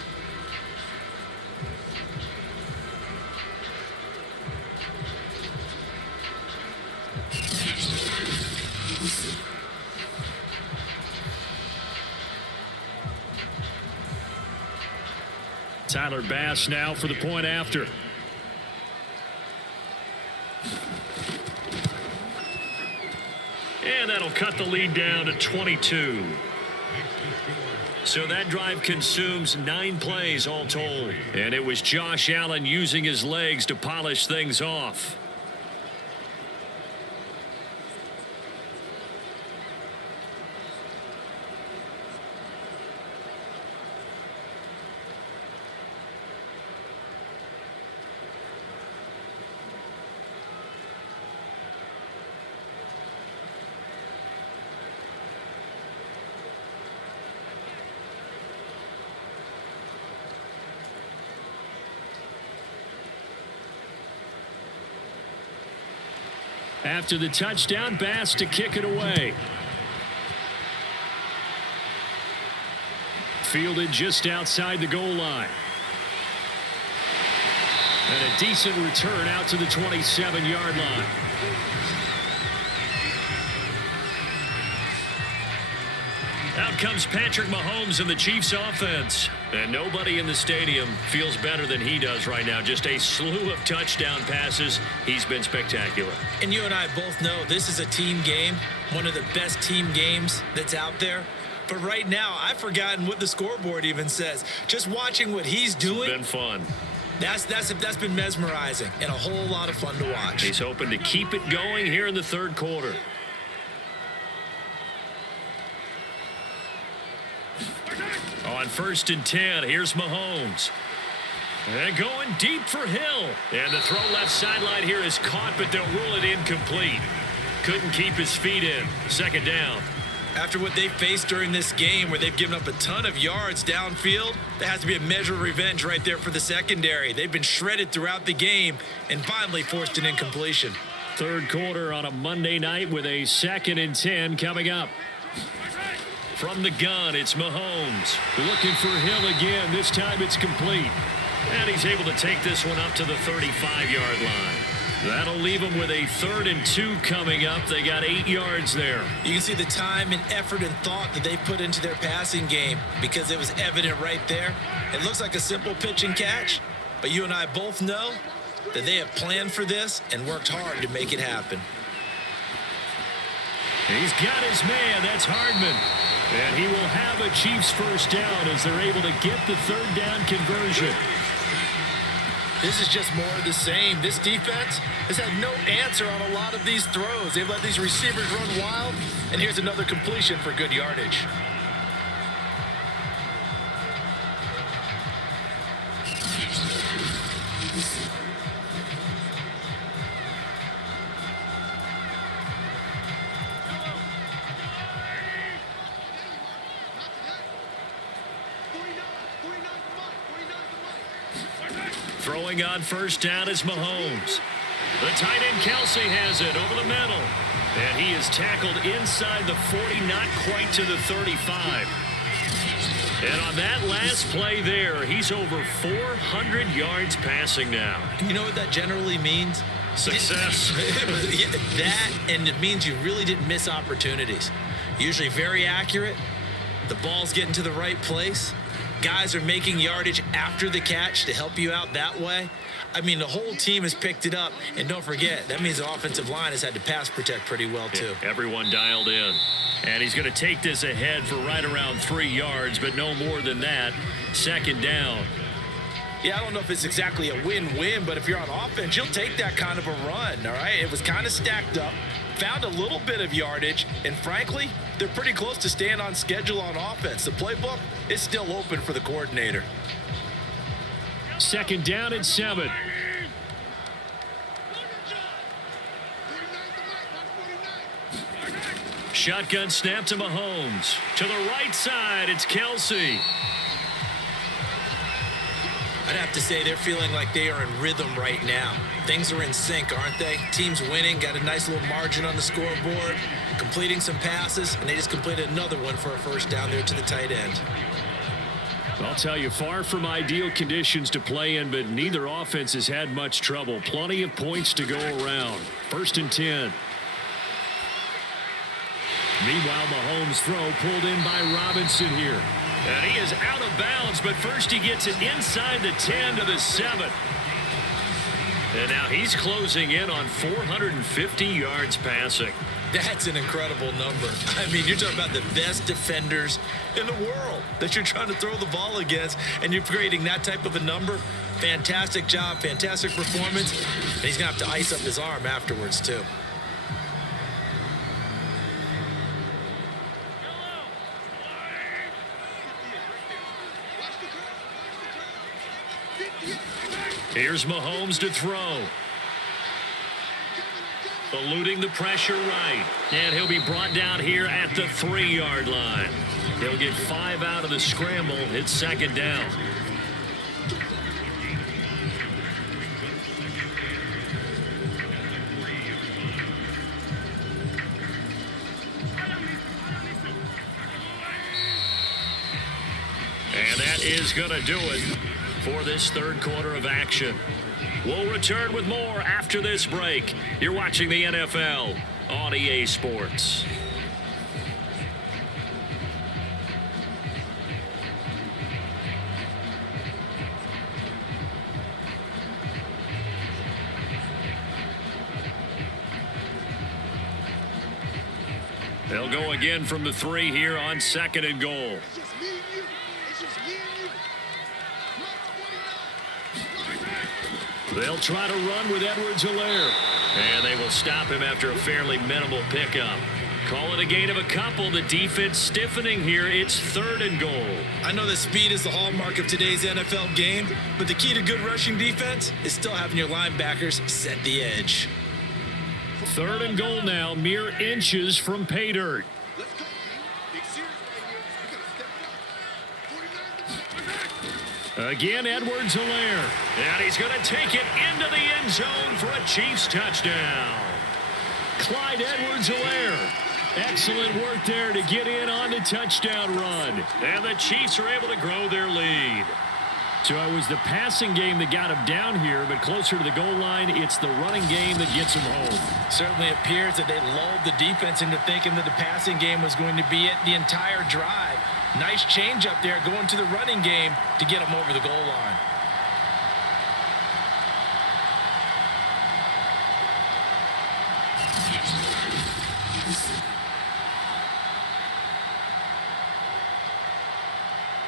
Tyler Bass now for the point after. And that'll cut the lead down to 22. So that drive consumes 9 plays all told. And it was Josh Allen using his legs to polish things off. After the touchdown, Bass to kick it away. Fielded just outside the goal line. And a decent return out to the 27-yard line. Out comes Patrick Mahomes and the Chiefs offense. And nobody in the stadium feels better than he does right now. Just a slew of touchdown passes. He's been spectacular. And you and I both know this is a team game, one of the best team games that's out there. But right now, I've forgotten what the scoreboard even says. Just watching what he's doing. It's been fun. That's been mesmerizing and a whole lot of fun to watch. He's hoping to keep it going here in the 3rd quarter. On 1st and 10, here's Mahomes. And going deep for Hill. And the throw left sideline here is caught, but they'll rule it incomplete. Couldn't keep his feet in. 2nd down. After what they faced during this game, where they've given up a ton of yards downfield, there has to be a measure of revenge right there for the secondary. They've been shredded throughout the game and finally forced an incompletion. 3rd quarter on a Monday night with a 2nd and 10 coming up. From the gun, it's Mahomes. Looking for Hill again. This time it's complete. And he's able to take this one up to the 35-yard line. That'll leave them with a 3rd and 2 coming up. They got 8 yards there. You can see the time and effort and thought that they put into their passing game, because it was evident right there. It looks like a simple pitch and catch, but you and I both know that they have planned for this and worked hard to make it happen. He's got his man. That's Hardman. And he will have a Chiefs 1st down as they're able to get the 3rd down conversion. This is just more of the same. This defense has had no answer on a lot of these throws. They've let these receivers run wild, and here's another completion for good yardage. Throwing on first down is Mahomes. The tight end Kelsey has it over the middle. And he is tackled inside the 40, not quite to the 35. And on that last play there, he's over 400 yards passing now. You know what that generally means? Success. That, and it means you really didn't miss opportunities. Usually very accurate. The ball's getting to the right place. Guys are making yardage after the catch to help you out that way. I mean, the whole team has picked it up. And don't forget, that means the offensive line has had to pass protect pretty well, too. Yeah, everyone dialed in. And he's going to take this ahead for right around 3 yards, but no more than that. Second down. Yeah, I don't know if it's exactly a win-win, but if you're on offense, you'll take that kind of a run, all right? It was kind of stacked up, found a little bit of yardage, and frankly, they're pretty close to staying on schedule on offense. The playbook is still open for the coordinator. Second down at 7. Shotgun snap to Mahomes. To the right side, it's Kelsey. I'd have to say they're feeling like they are in rhythm right now. Things are in sync, aren't they? Team's winning, got a nice little margin on the scoreboard, completing some passes, and they just completed another one for a first down there to the tight end. I'll tell you, far from ideal conditions to play in, but neither offense has had much trouble. Plenty of points to go around. First and 10. Meanwhile, Mahomes' throw pulled in by Robinson here. And he is out of bounds, but first he gets it inside the 10 to the 7. And now he's closing in on 450 yards passing. That's an incredible number. I mean, you're talking about the best defenders in the world that you're trying to throw the ball against, and you're creating that type of a number. Fantastic job, fantastic performance. And he's going to have to ice up his arm afterwards, too. Here's Mahomes to throw. Eluding the pressure right. And he'll be brought down here at the 3-yard line. He'll get 5 out of the scramble. It's second down. And that is going to do it for this third quarter of action. We'll return with more after this break. You're watching the NFL on EA Sports. They'll go again from the 3 here on second and goal. They'll try to run with Edwards-Helaire. And they will stop him after a fairly minimal pickup. Call it a gain of a couple. The defense stiffening here. It's third and goal. I know that speed is the hallmark of today's NFL game, but the key to good rushing defense is still having your linebackers set the edge. Third and goal now, mere inches from pay dirt. Again, Edwards-Helaire. And he's going to take it into the end zone for a Chiefs touchdown. Clyde Edwards-Helaire. Excellent work there to get in on the touchdown run. And the Chiefs are able to grow their lead. So it was the passing game that got him down here, but closer to the goal line, it's the running game that gets him home. Certainly appears that they lulled the defense into thinking that the passing game was going to be it the entire drive. Nice change up there going to the running game to get him over the goal line.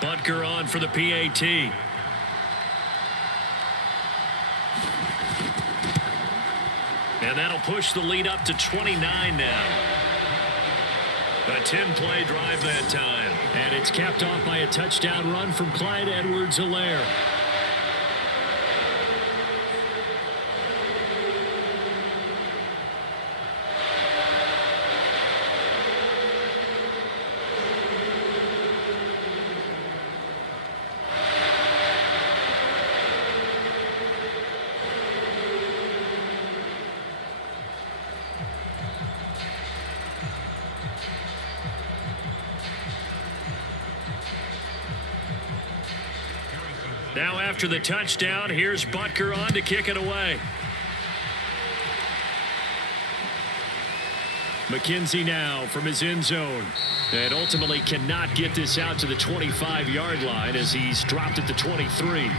Butker on for the PAT. And that'll push the lead up to 29 now. A 10-play drive that time. And it's capped off by a touchdown run from Clyde Edwards-Helaire. Now after the touchdown, here's Butker on to kick it away. McKenzie now from his end zone. And ultimately cannot get this out to the 25-yard line as he's dropped at the 23.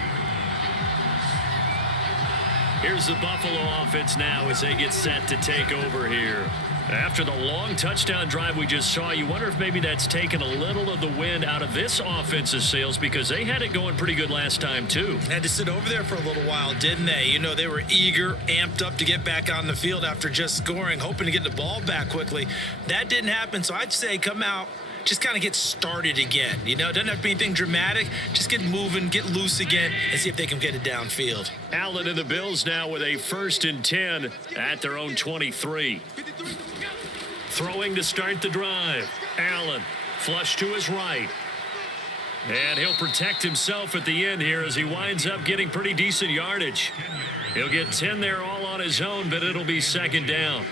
Here's the Buffalo offense now as they get set to take over here. After the long touchdown drive we just saw, you wonder if maybe that's taken a little of the wind out of this offense's sails because they had it going pretty good last time too. Had to sit over there for a little while, didn't they? You know, they were eager, amped up to get back on the field after just scoring, hoping to get the ball back quickly. That didn't happen, so I'd say come out, just kind of get started again. You know, it doesn't have to be anything dramatic. Just get moving, get loose again, and see if they can get it downfield. Allen and the Bills now with a 1st and 10 at their own 23. Throwing to start the drive. Allen, flush to his right. And he'll protect himself at the end here as he winds up getting pretty decent yardage. He'll get 10 there all on his own, but it'll be 2nd down.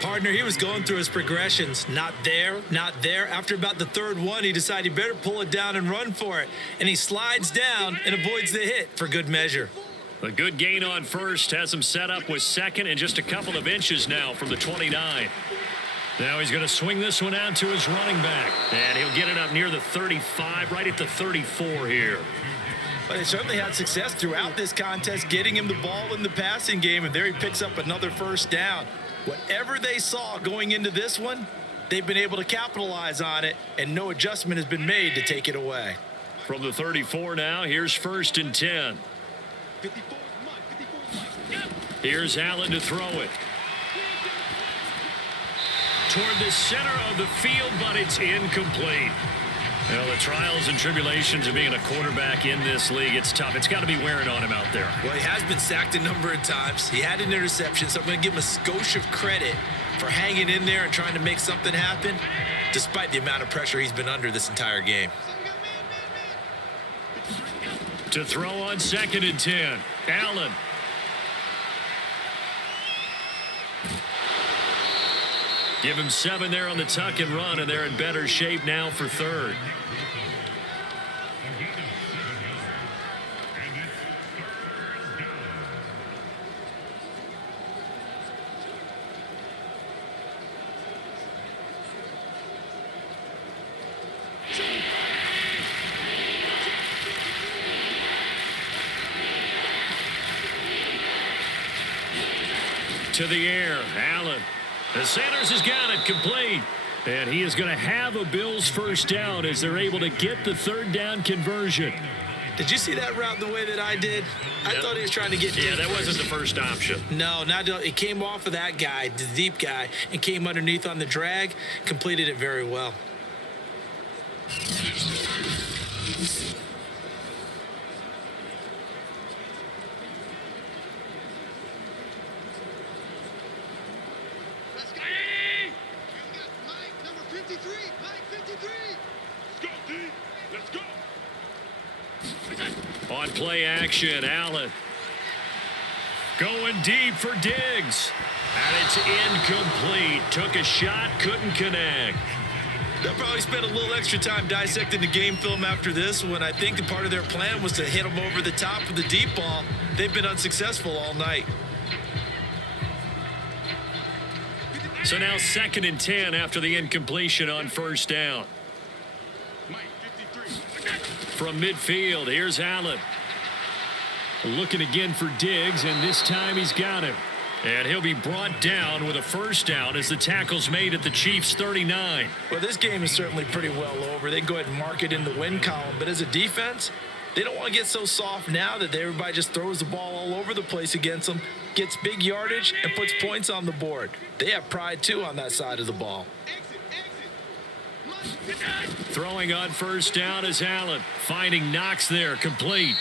Partner, he was going through his progressions. Not there, not there. After about the 3rd one, he decided he better pull it down and run for it. And he slides down and avoids the hit for good measure. A good gain on 1st has him set up with 2nd and just a couple of inches now from the 29. Now he's going to swing this one out to his running back. And he'll get it up near the 35, right at the 34 here. But they certainly had success throughout this contest, getting him the ball in the passing game, and there he picks up another 1st down. Whatever they saw going into this one, they've been able to capitalize on it, and no adjustment has been made to take it away. From the 34 now, here's 1st and 10. Here's Allen to throw it. Toward the center of the field, but it's incomplete. Well, the trials and tribulations of being a quarterback in this league, it's tough. It's got to be wearing on him out there. Well, he has been sacked a number of times. He had an interception, so I'm going to give him a skosh of credit for hanging in there and trying to make something happen, despite the amount of pressure he's been under this entire game. To throw on 2nd and 10, Allen. Give him 7 there on the tuck and run, and they're in better shape now for 3rd. To the air, Allen. The Sanders has got it complete. And he is going to have a Bills 1st down as they're able to get the 3rd down conversion. Did you see that route the way that I did? I thought he was trying to get deep. Yeah, that wasn't the first option. No, it came off of that guy, the deep guy, and came underneath on the drag, completed it very well. On play action, Allen. Going deep for Diggs. And it's incomplete. Took a shot, couldn't connect. They'll probably spend a little extra time dissecting the game film after this one. I think the part of their plan was to hit them over the top with the deep ball. They've been unsuccessful all night. So now 2nd and 10 after the incompletion on 1st down. From midfield, here's Allen. Looking again for Diggs, and this time he's got him. And he'll be brought down with a 1st down as the tackle's made at the Chiefs' 39. Well, this game is certainly pretty well over. They can go ahead and mark it in the win column. But as a defense, they don't want to get so soft now that everybody just throws the ball all over the place against them. gets big yardage, and puts points on the board. They have pride, too, on that side of the ball. Throwing on first down is Allen. Finding Knox there, complete.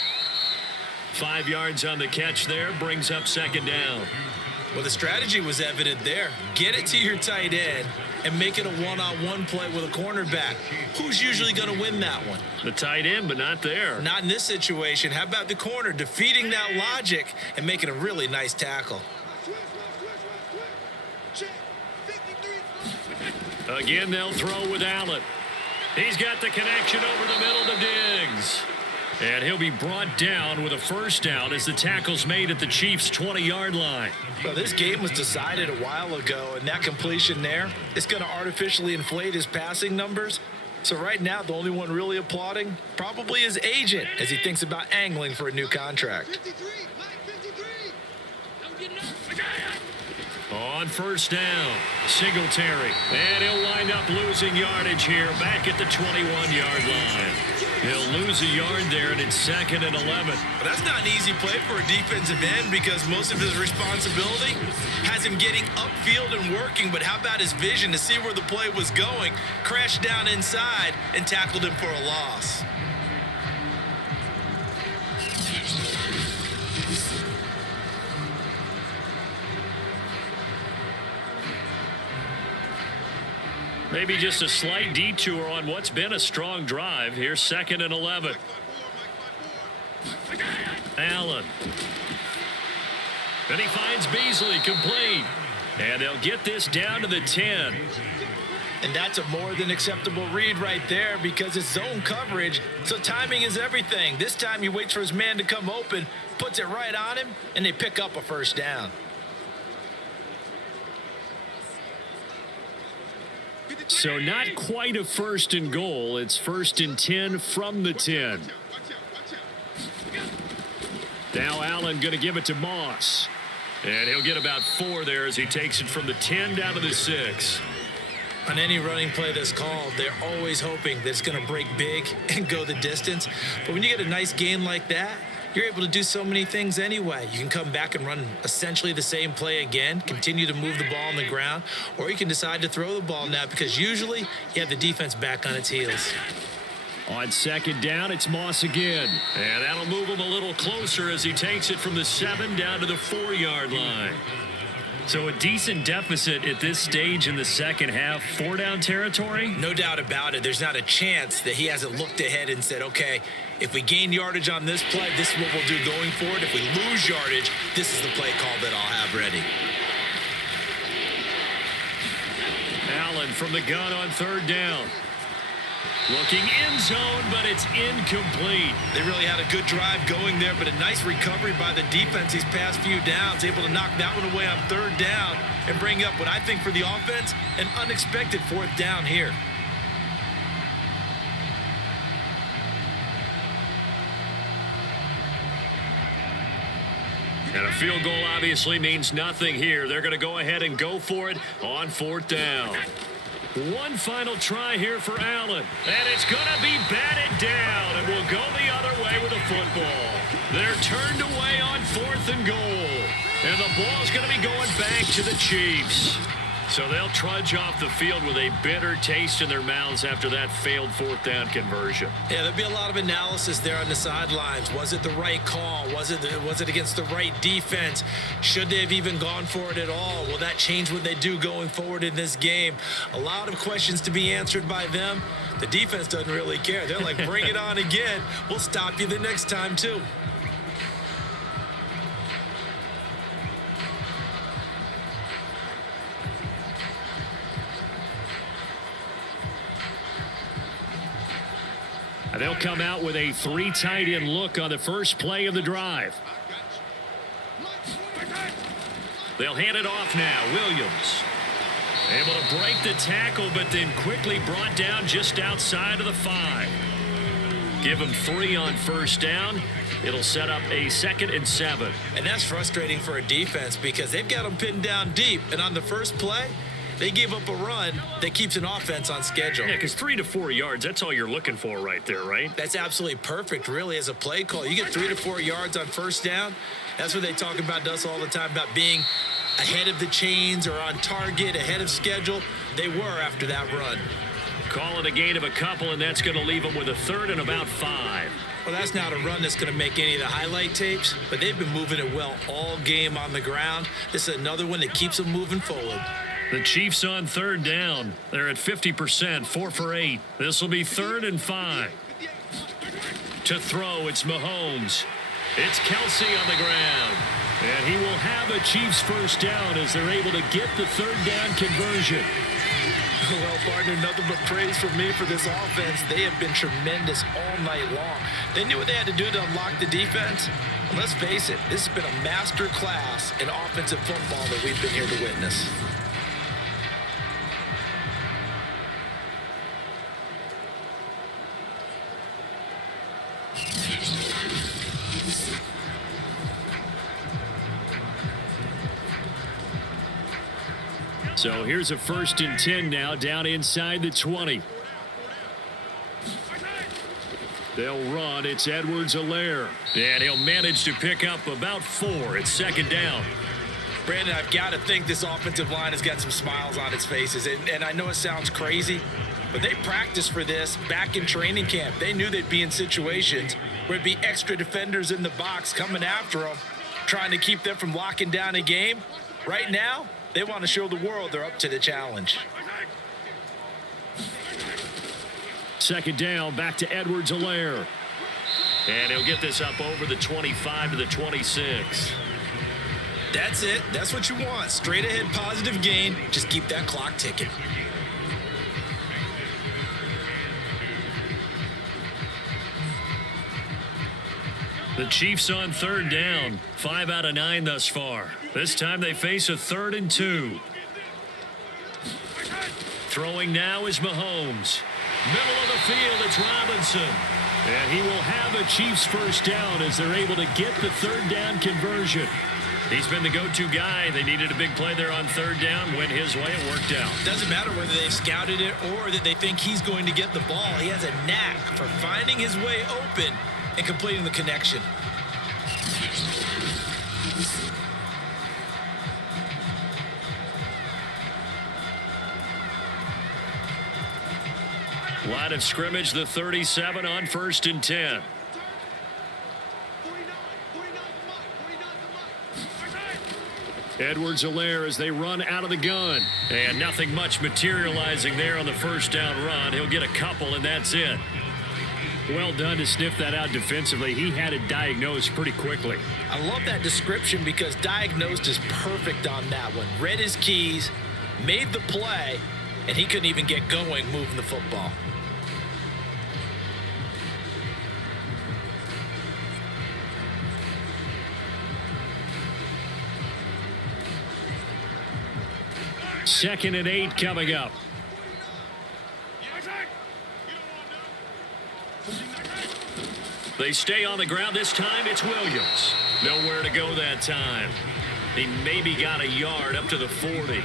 5 yards on the catch there, brings up second down. Well, the strategy was evident there. Get it to your tight end and make it a one-on-one play with a cornerback. Who's usually going to win that one? The tight end, but not there. Not in this situation. How about the corner defeating that logic and making a really nice tackle? Again, they'll throw with Allen. He's got the connection over the middle to Diggs. And he'll be brought down with a first down as the tackle's made at the Chiefs' 20-yard line. Well, this game was decided a while ago, and that completion there is going to artificially inflate his passing numbers. So right now, the only one really applauding probably his agent as he thinks about angling for a new contract. On first down, Singletary. And he'll wind up losing yardage here back at the 21-yard line. He'll lose a yard there, and it's 2nd and 11. But that's not an easy play for a defensive end because most of his responsibility has him getting upfield and working. But how about his vision to see where the play was going, crashed down inside, and tackled him for a loss? Maybe just a slight detour on what's been a strong drive. Here's 2nd and 11. Allen. Then he finds Beasley, complete. And they'll get this down to the 10. And that's a more than acceptable read right there because it's zone coverage, so timing is everything. This time he waits for his man to come open, puts it right on him, and they pick up a first down. So not quite a 1st and goal. It's 1st and 10 from the 10. Now Allen going to give it to Moss. And he'll get about 4 there as he takes it from the 10 down to the 6. On any running play that's called, they're always hoping that it's going to break big and go the distance. But when you get a nice gain like that, you're able to do so many things anyway. You can come back and run essentially the same play again, continue to move the ball on the ground, or you can decide to throw the ball now because usually you have the defense back on its heels. On 2nd down, it's Moss again. And that'll move him a little closer as he takes it from the 7 down to the 4-yard line. So a decent deficit at this stage in the second half. 4-down territory? No doubt about it. There's not a chance that he hasn't looked ahead and said, okay, if we gain yardage on this play, this is what we'll do going forward. If we lose yardage, this is the play call that I'll have ready. Allen from the gun on 3rd down. Looking in zone, but it's incomplete. They really had a good drive going there, but a nice recovery by the defense these past few downs, able to knock that one away on 3rd down and bring up what I think for the offense, an unexpected 4th down here. And a field goal obviously means nothing here. They're going to go ahead and go for it on 4th down. One final try here for Allen. And it's going to be batted down and will go the other way with a football. They're turned away on 4th and goal. And the ball's going to be going back to the Chiefs. So they'll trudge off the field with a bitter taste in their mouths after that failed 4th down conversion. Yeah, there'll be a lot of analysis there on the sidelines. Was it the right call? Was it against the right defense? Should they have even gone for it at all? Will that change what they do going forward in this game? A lot of questions to be answered by them. The defense doesn't really care. They're like, bring it on again. We'll stop you the next time, too. They'll come out with a 3 tight end look on the first play of the drive. They'll hand it off now. Williams able to break the tackle, but then quickly brought down just outside of the 5. Give him 3 on 1st down. It'll set up a 2nd and 7. And that's frustrating for a defense because they've got them pinned down deep. And on the first play, they gave up a run that keeps an offense on schedule. Yeah, because 3 to 4 yards, that's all you're looking for right there, right? That's absolutely perfect, really, as a play call. You get 3 to 4 yards on 1st down, That's what they talk about to us all the time, about being ahead of the chains or on target, ahead of schedule. They were after that run. Call it a gain of a couple, and that's going to leave them with a third and about 5. Well, that's not a run that's going to make any of the highlight tapes, but they've been moving it well all game on the ground. This is another one that keeps them moving forward. The Chiefs on third down. They're at 50%, 4 for 8. This will be 3rd and 5. To throw, it's Mahomes. It's Kelsey on the ground. And he will have a Chiefs first down as they're able to get the third down conversion. Well, partner, nothing but praise from me for this offense. They have been tremendous all night long. They knew what they had to do to unlock the defense. And let's face it, this has been a master class in offensive football that we've been here to witness. So here's a 1st and 10 now, down inside the 20. They'll run. It's Edwards-Helaire. And he'll manage to pick up about 4. It's 2nd down. Brandon, I've got to think this offensive line has got some smiles on its faces. And I know it sounds crazy, but they practiced for this back in training camp. They knew they'd be in situations where it'd be extra defenders in the box coming after them, trying to keep them from locking down a game. Right now, they want to show the world they're up to the challenge. 2nd down, back to Edwards-Helaire. And he'll get this up over the 25 to the 26. That's it. That's what you want. Straight ahead positive gain. Just keep that clock ticking. The Chiefs on 3rd down. 5 out of 9 thus far. This time they face a 3rd and 2. Throwing now is Mahomes. Middle of the field, it's Robinson. And he will have a Chiefs first down as they're able to get the 3rd down conversion. He's been the go-to guy. They needed a big play there on 3rd down. Went his way. It worked out. Doesn't matter whether they've scouted it or that they think he's going to get the ball. He has a knack for finding his way open and completing the connection. Line of scrimmage, the 37 on 1st and 10. Edwards-Helaire as they run out of the gun. And nothing much materializing there on the 1st down run. He'll get a couple, and that's it. Well done to sniff that out defensively. He had it diagnosed pretty quickly. I love that description because diagnosed is perfect on that one. Read his keys, made the play, and he couldn't even get going moving the football. Second and 8 coming up. They stay on the ground. This time it's Williams. Nowhere to go that time. He maybe got a yard up to the 40.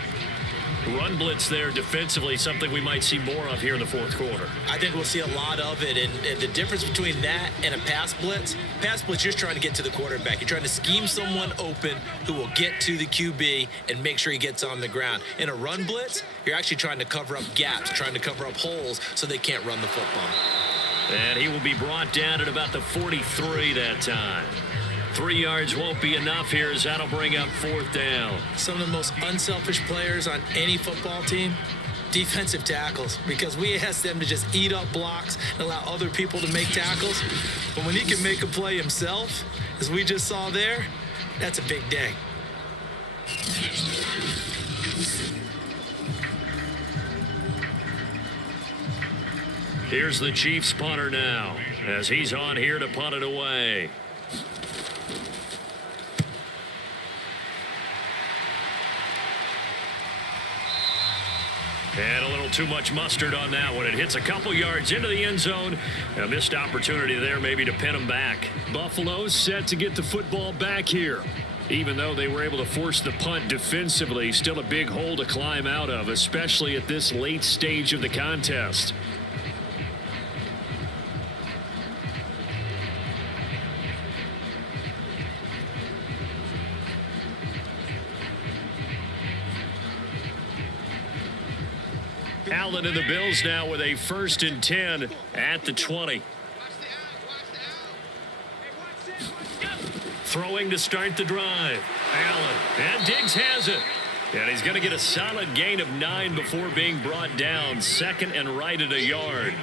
Run blitz there defensively, something we might see more of here in the 4th quarter. I think we'll see a lot of it, and the difference between that and a pass blitz, you're just trying to get to the quarterback. You're trying to scheme someone open who will get to the QB and make sure he gets on the ground. In a run blitz, you're actually trying to cover up gaps, trying to cover up holes so they can't run the football. And he will be brought down at about the 43 that time. 3 yards won't be enough here as that'll bring up 4th down. Some of the most unselfish players on any football team, defensive tackles, because we ask them to just eat up blocks and allow other people to make tackles. But when he can make a play himself, as we just saw there, that's a big day. Here's the Chiefs punter now as he's on here to punt it away. And a little too much mustard on that one. It hits a couple yards into the end zone. A missed opportunity there maybe to pin them back. Buffalo's set to get the football back here. Even though they were able to force the punt defensively, still a big hole to climb out of, especially at this late stage of the contest. Allen and the Bills now with a 1st and 10 at the 20. Throwing to start the drive. Allen, and Diggs has it. And he's going to get a solid gain of 9 before being brought down. 2nd and right at a yard.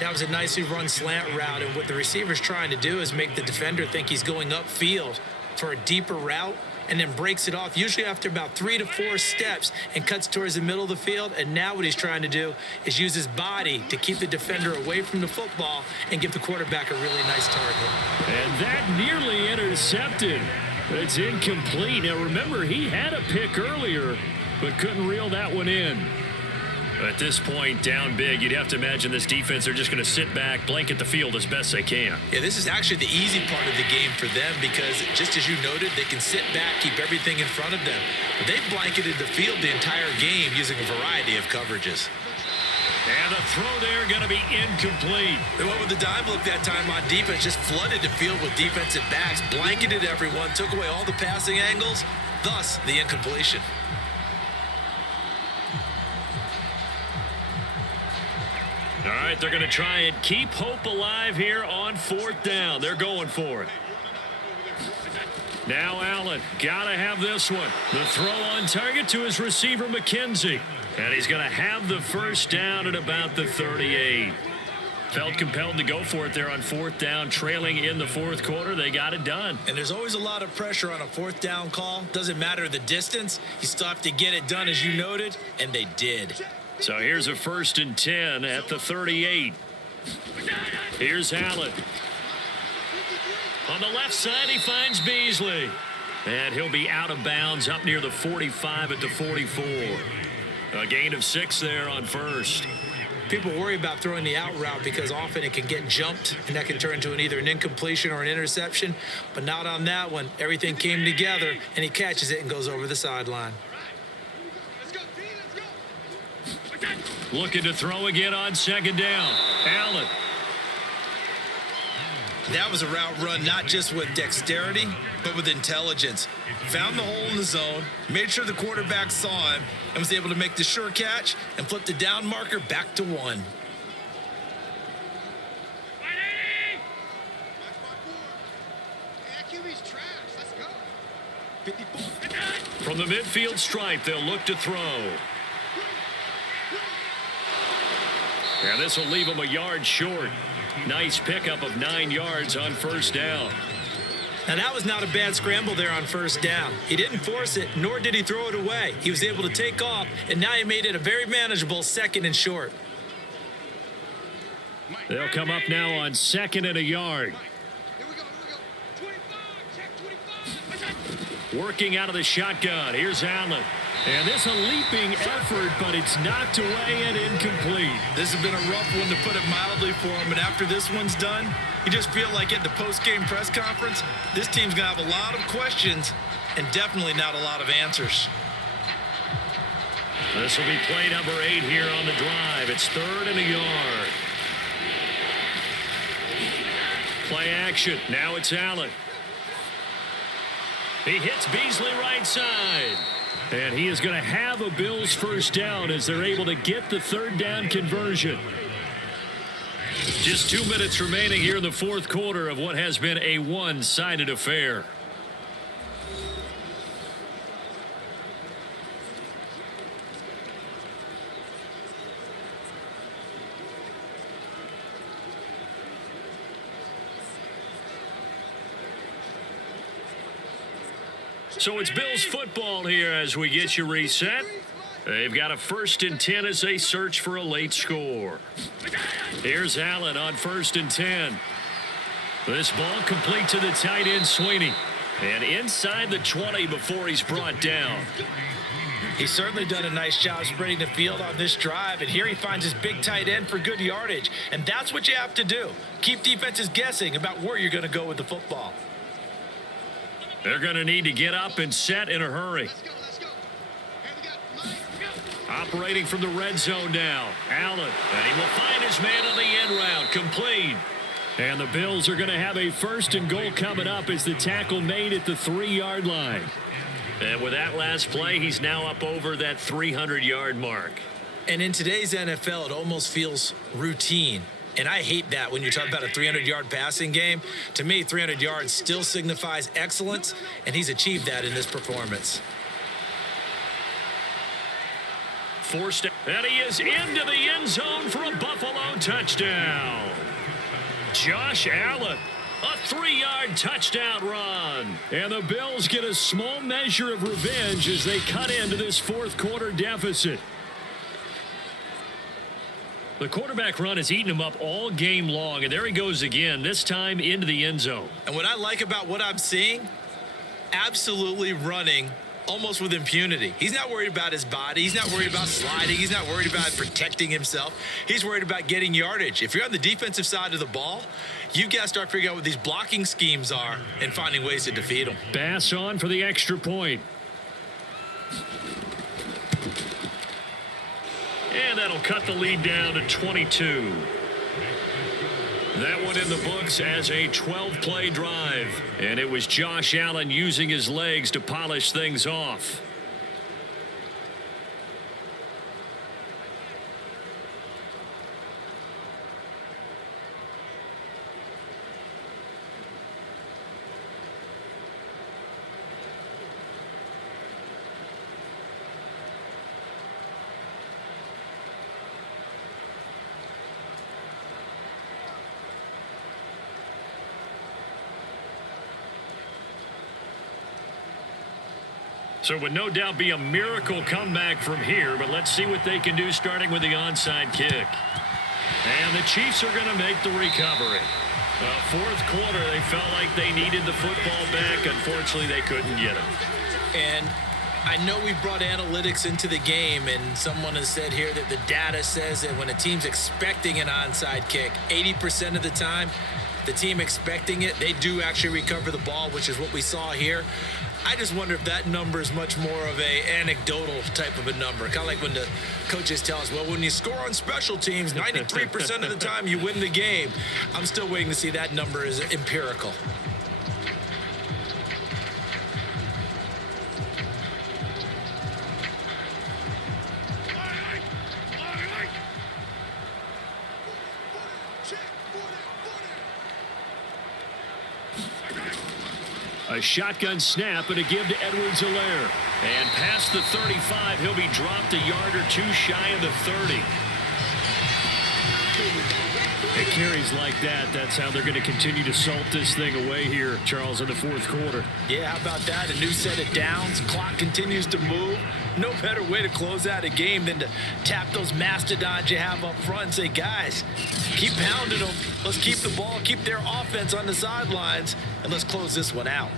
That was a nicely run slant route, and what the receiver's trying to do is make the defender think he's going upfield for a deeper route, and then breaks it off, usually after about 3 to 4 steps, and cuts towards the middle of the field. And now what he's trying to do is use his body to keep the defender away from the football and give the quarterback a really nice target. And that nearly intercepted. It's incomplete. Now remember, he had a pick earlier, but couldn't reel that one in. At this point, down big, you'd have to imagine this defense, they're just going to sit back, blanket the field as best they can. Yeah, this is actually the easy part of the game for them because, just as you noted, they can sit back, keep everything in front of them. But they've blanketed the field the entire game using a variety of coverages. And the throw there going to be incomplete. They went with the dime look that time on defense, just flooded the field with defensive backs, blanketed everyone, took away all the passing angles, thus the incompletion. All right, they're going to try and keep hope alive here on 4th down. They're going for it. Now Allen, got to have this one. The throw on target to his receiver, McKenzie. And he's going to have the 1st down at about the 38. Felt compelled to go for it there on 4th down, trailing in the 4th quarter. They got it done. And there's always a lot of pressure on a 4th down call. Doesn't matter the distance. You still have to get it done, as you noted, and they did. So here's a 1st and 10 at the 38. Here's Allen. On the left side, he finds Beasley. And he'll be out of bounds up near the 45 at the 44. A gain of 6 there on 1st. People worry about throwing the out route because often it can get jumped, and that can turn into either an incompletion or an interception. But not on that one. Everything came together, and he catches it and goes over the sideline. Looking to throw again on 2nd down. Allen. That was a route run not just with dexterity, but with intelligence. Found the hole in the zone, made sure the quarterback saw him, and was able to make the sure catch and flip the down marker back to 1. From the midfield stripe, they'll look to throw. And this will leave him a yard short. Nice pickup of 9 yards on 1st down. Now that was not a bad scramble there on 1st down. He didn't force it, nor did he throw it away. He was able to take off, and now he made it a very manageable 2nd and short. They'll come up now on 2nd and a yard. Working out of the shotgun. Here's Allen. And this a leaping effort, but it's knocked away and incomplete. This has been a rough one, to put it mildly, for him. And after this one's done, you just feel like at the post-game press conference, this team's going to have a lot of questions and definitely not a lot of answers. This will be play number 8 here on the drive. It's 3rd and a yard. Play action. Now it's Allen. He hits Beasley right side. And he is going to have a Bills 1st down as they're able to get the 3rd down conversion. Just 2 minutes remaining here in the 4th quarter of what has been a one-sided affair. So it's Bills football here as we get you reset. They've got a 1st and 10 as they search for a late score. Here's Allen on 1st and 10. This ball complete to the tight end, Sweeney. And inside the 20 before he's brought down. He's certainly done a nice job spreading the field on this drive, and here he finds his big tight end for good yardage. And that's what you have to do. Keep defenses guessing about where you're going to go with the football. They're going to need to get up and set in a hurry. Operating from the red zone now. Allen, and he will find his man on the end route. Complete. And the Bills are going to have a 1st and goal coming up as the tackle made at the 3-yard line. And with that last play, he's now up over that 300-yard mark. And in today's NFL, it almost feels routine. And I hate that when you talk about a 300-yard passing game. To me, 300 yards still signifies excellence, and he's achieved that in this performance. Forced, and he is into the end zone for a Buffalo touchdown. Josh Allen, a 3-yard touchdown run. And the Bills get a small measure of revenge as they cut into this fourth quarter deficit. The quarterback run has eaten him up all game long, and there he goes again, this time into the end zone. And what I like about what I'm seeing, absolutely running almost with impunity. He's not worried about his body. He's not worried about sliding. He's not worried about protecting himself. He's worried about getting yardage. If you're on the defensive side of the ball, you've got to start figuring out what these blocking schemes are and finding ways to defeat them. Bass on for the extra point. And that'll cut the lead down to 22. That one in the books as a 12-play drive. And it was Josh Allen using his legs to polish things off. So it would no doubt be a miracle comeback from here, but let's see what they can do starting with the onside kick. And the Chiefs are going to make the recovery. Fourth quarter, they felt like they needed the football back. Unfortunately, they couldn't get it. And I know we've brought analytics into the game, and someone has said here that the data says that when a team's expecting an onside kick, 80% of the time, the team expecting it, they do actually recover the ball, which is what we saw here. I just wonder if that number is much more of a anecdotal type of a number. Kind of like when the coaches tell us, well, when you score on special teams, 93% of the time you win the game. I'm still waiting to see that number is empirical. A shotgun snap and a give to Edwards-Helaire. And past the 35, he'll be dropped a yard or two shy of the 30. It carries like that. That's how they're going to continue to salt this thing away here, Charles, in the fourth quarter. Yeah, how about that? A new set of downs. Clock continues to move. No better way to close out a game than to tap those mastodons you have up front and say, guys, keep pounding them. Let's keep the ball, keep their offense on the sidelines, and let's close this one out.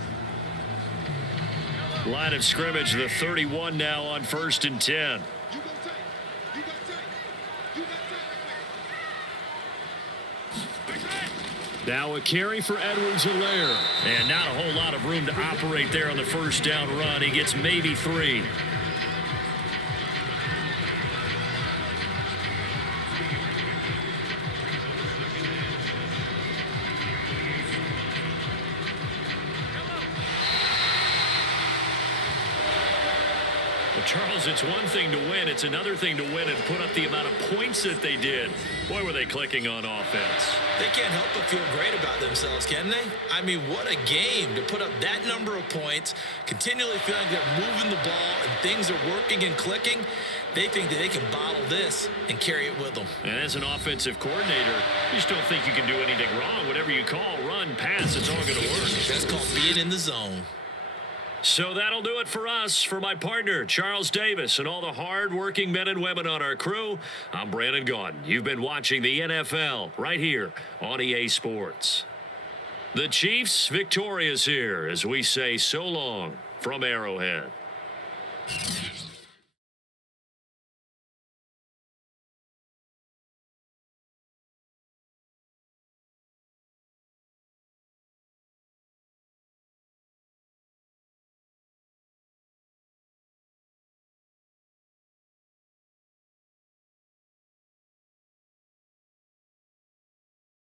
Line of scrimmage, the 31 now on 1st and 10. Now a carry for Edwards-Helaire. And not a whole lot of room to operate there on the first down run. He gets maybe 3. Charles, it's one thing to win. It's another thing to win and put up the amount of points that they did. Boy, were they clicking on offense. They can't help but feel great about themselves, can they? I mean, what a game to put up that number of points, continually feeling they're moving the ball and things are working and clicking. They think that they can bottle this and carry it with them. And as an offensive coordinator, you just don't think you can do anything wrong. Whatever you call, run, pass, it's all going to work. That's called being in the zone. So that'll do it for us. For my partner, Charles Davis, and all the hard-working men and women on our crew, I'm Brandon Gaudin. You've been watching the NFL right here on EA Sports. The Chiefs victorious here as we say so long from Arrowhead.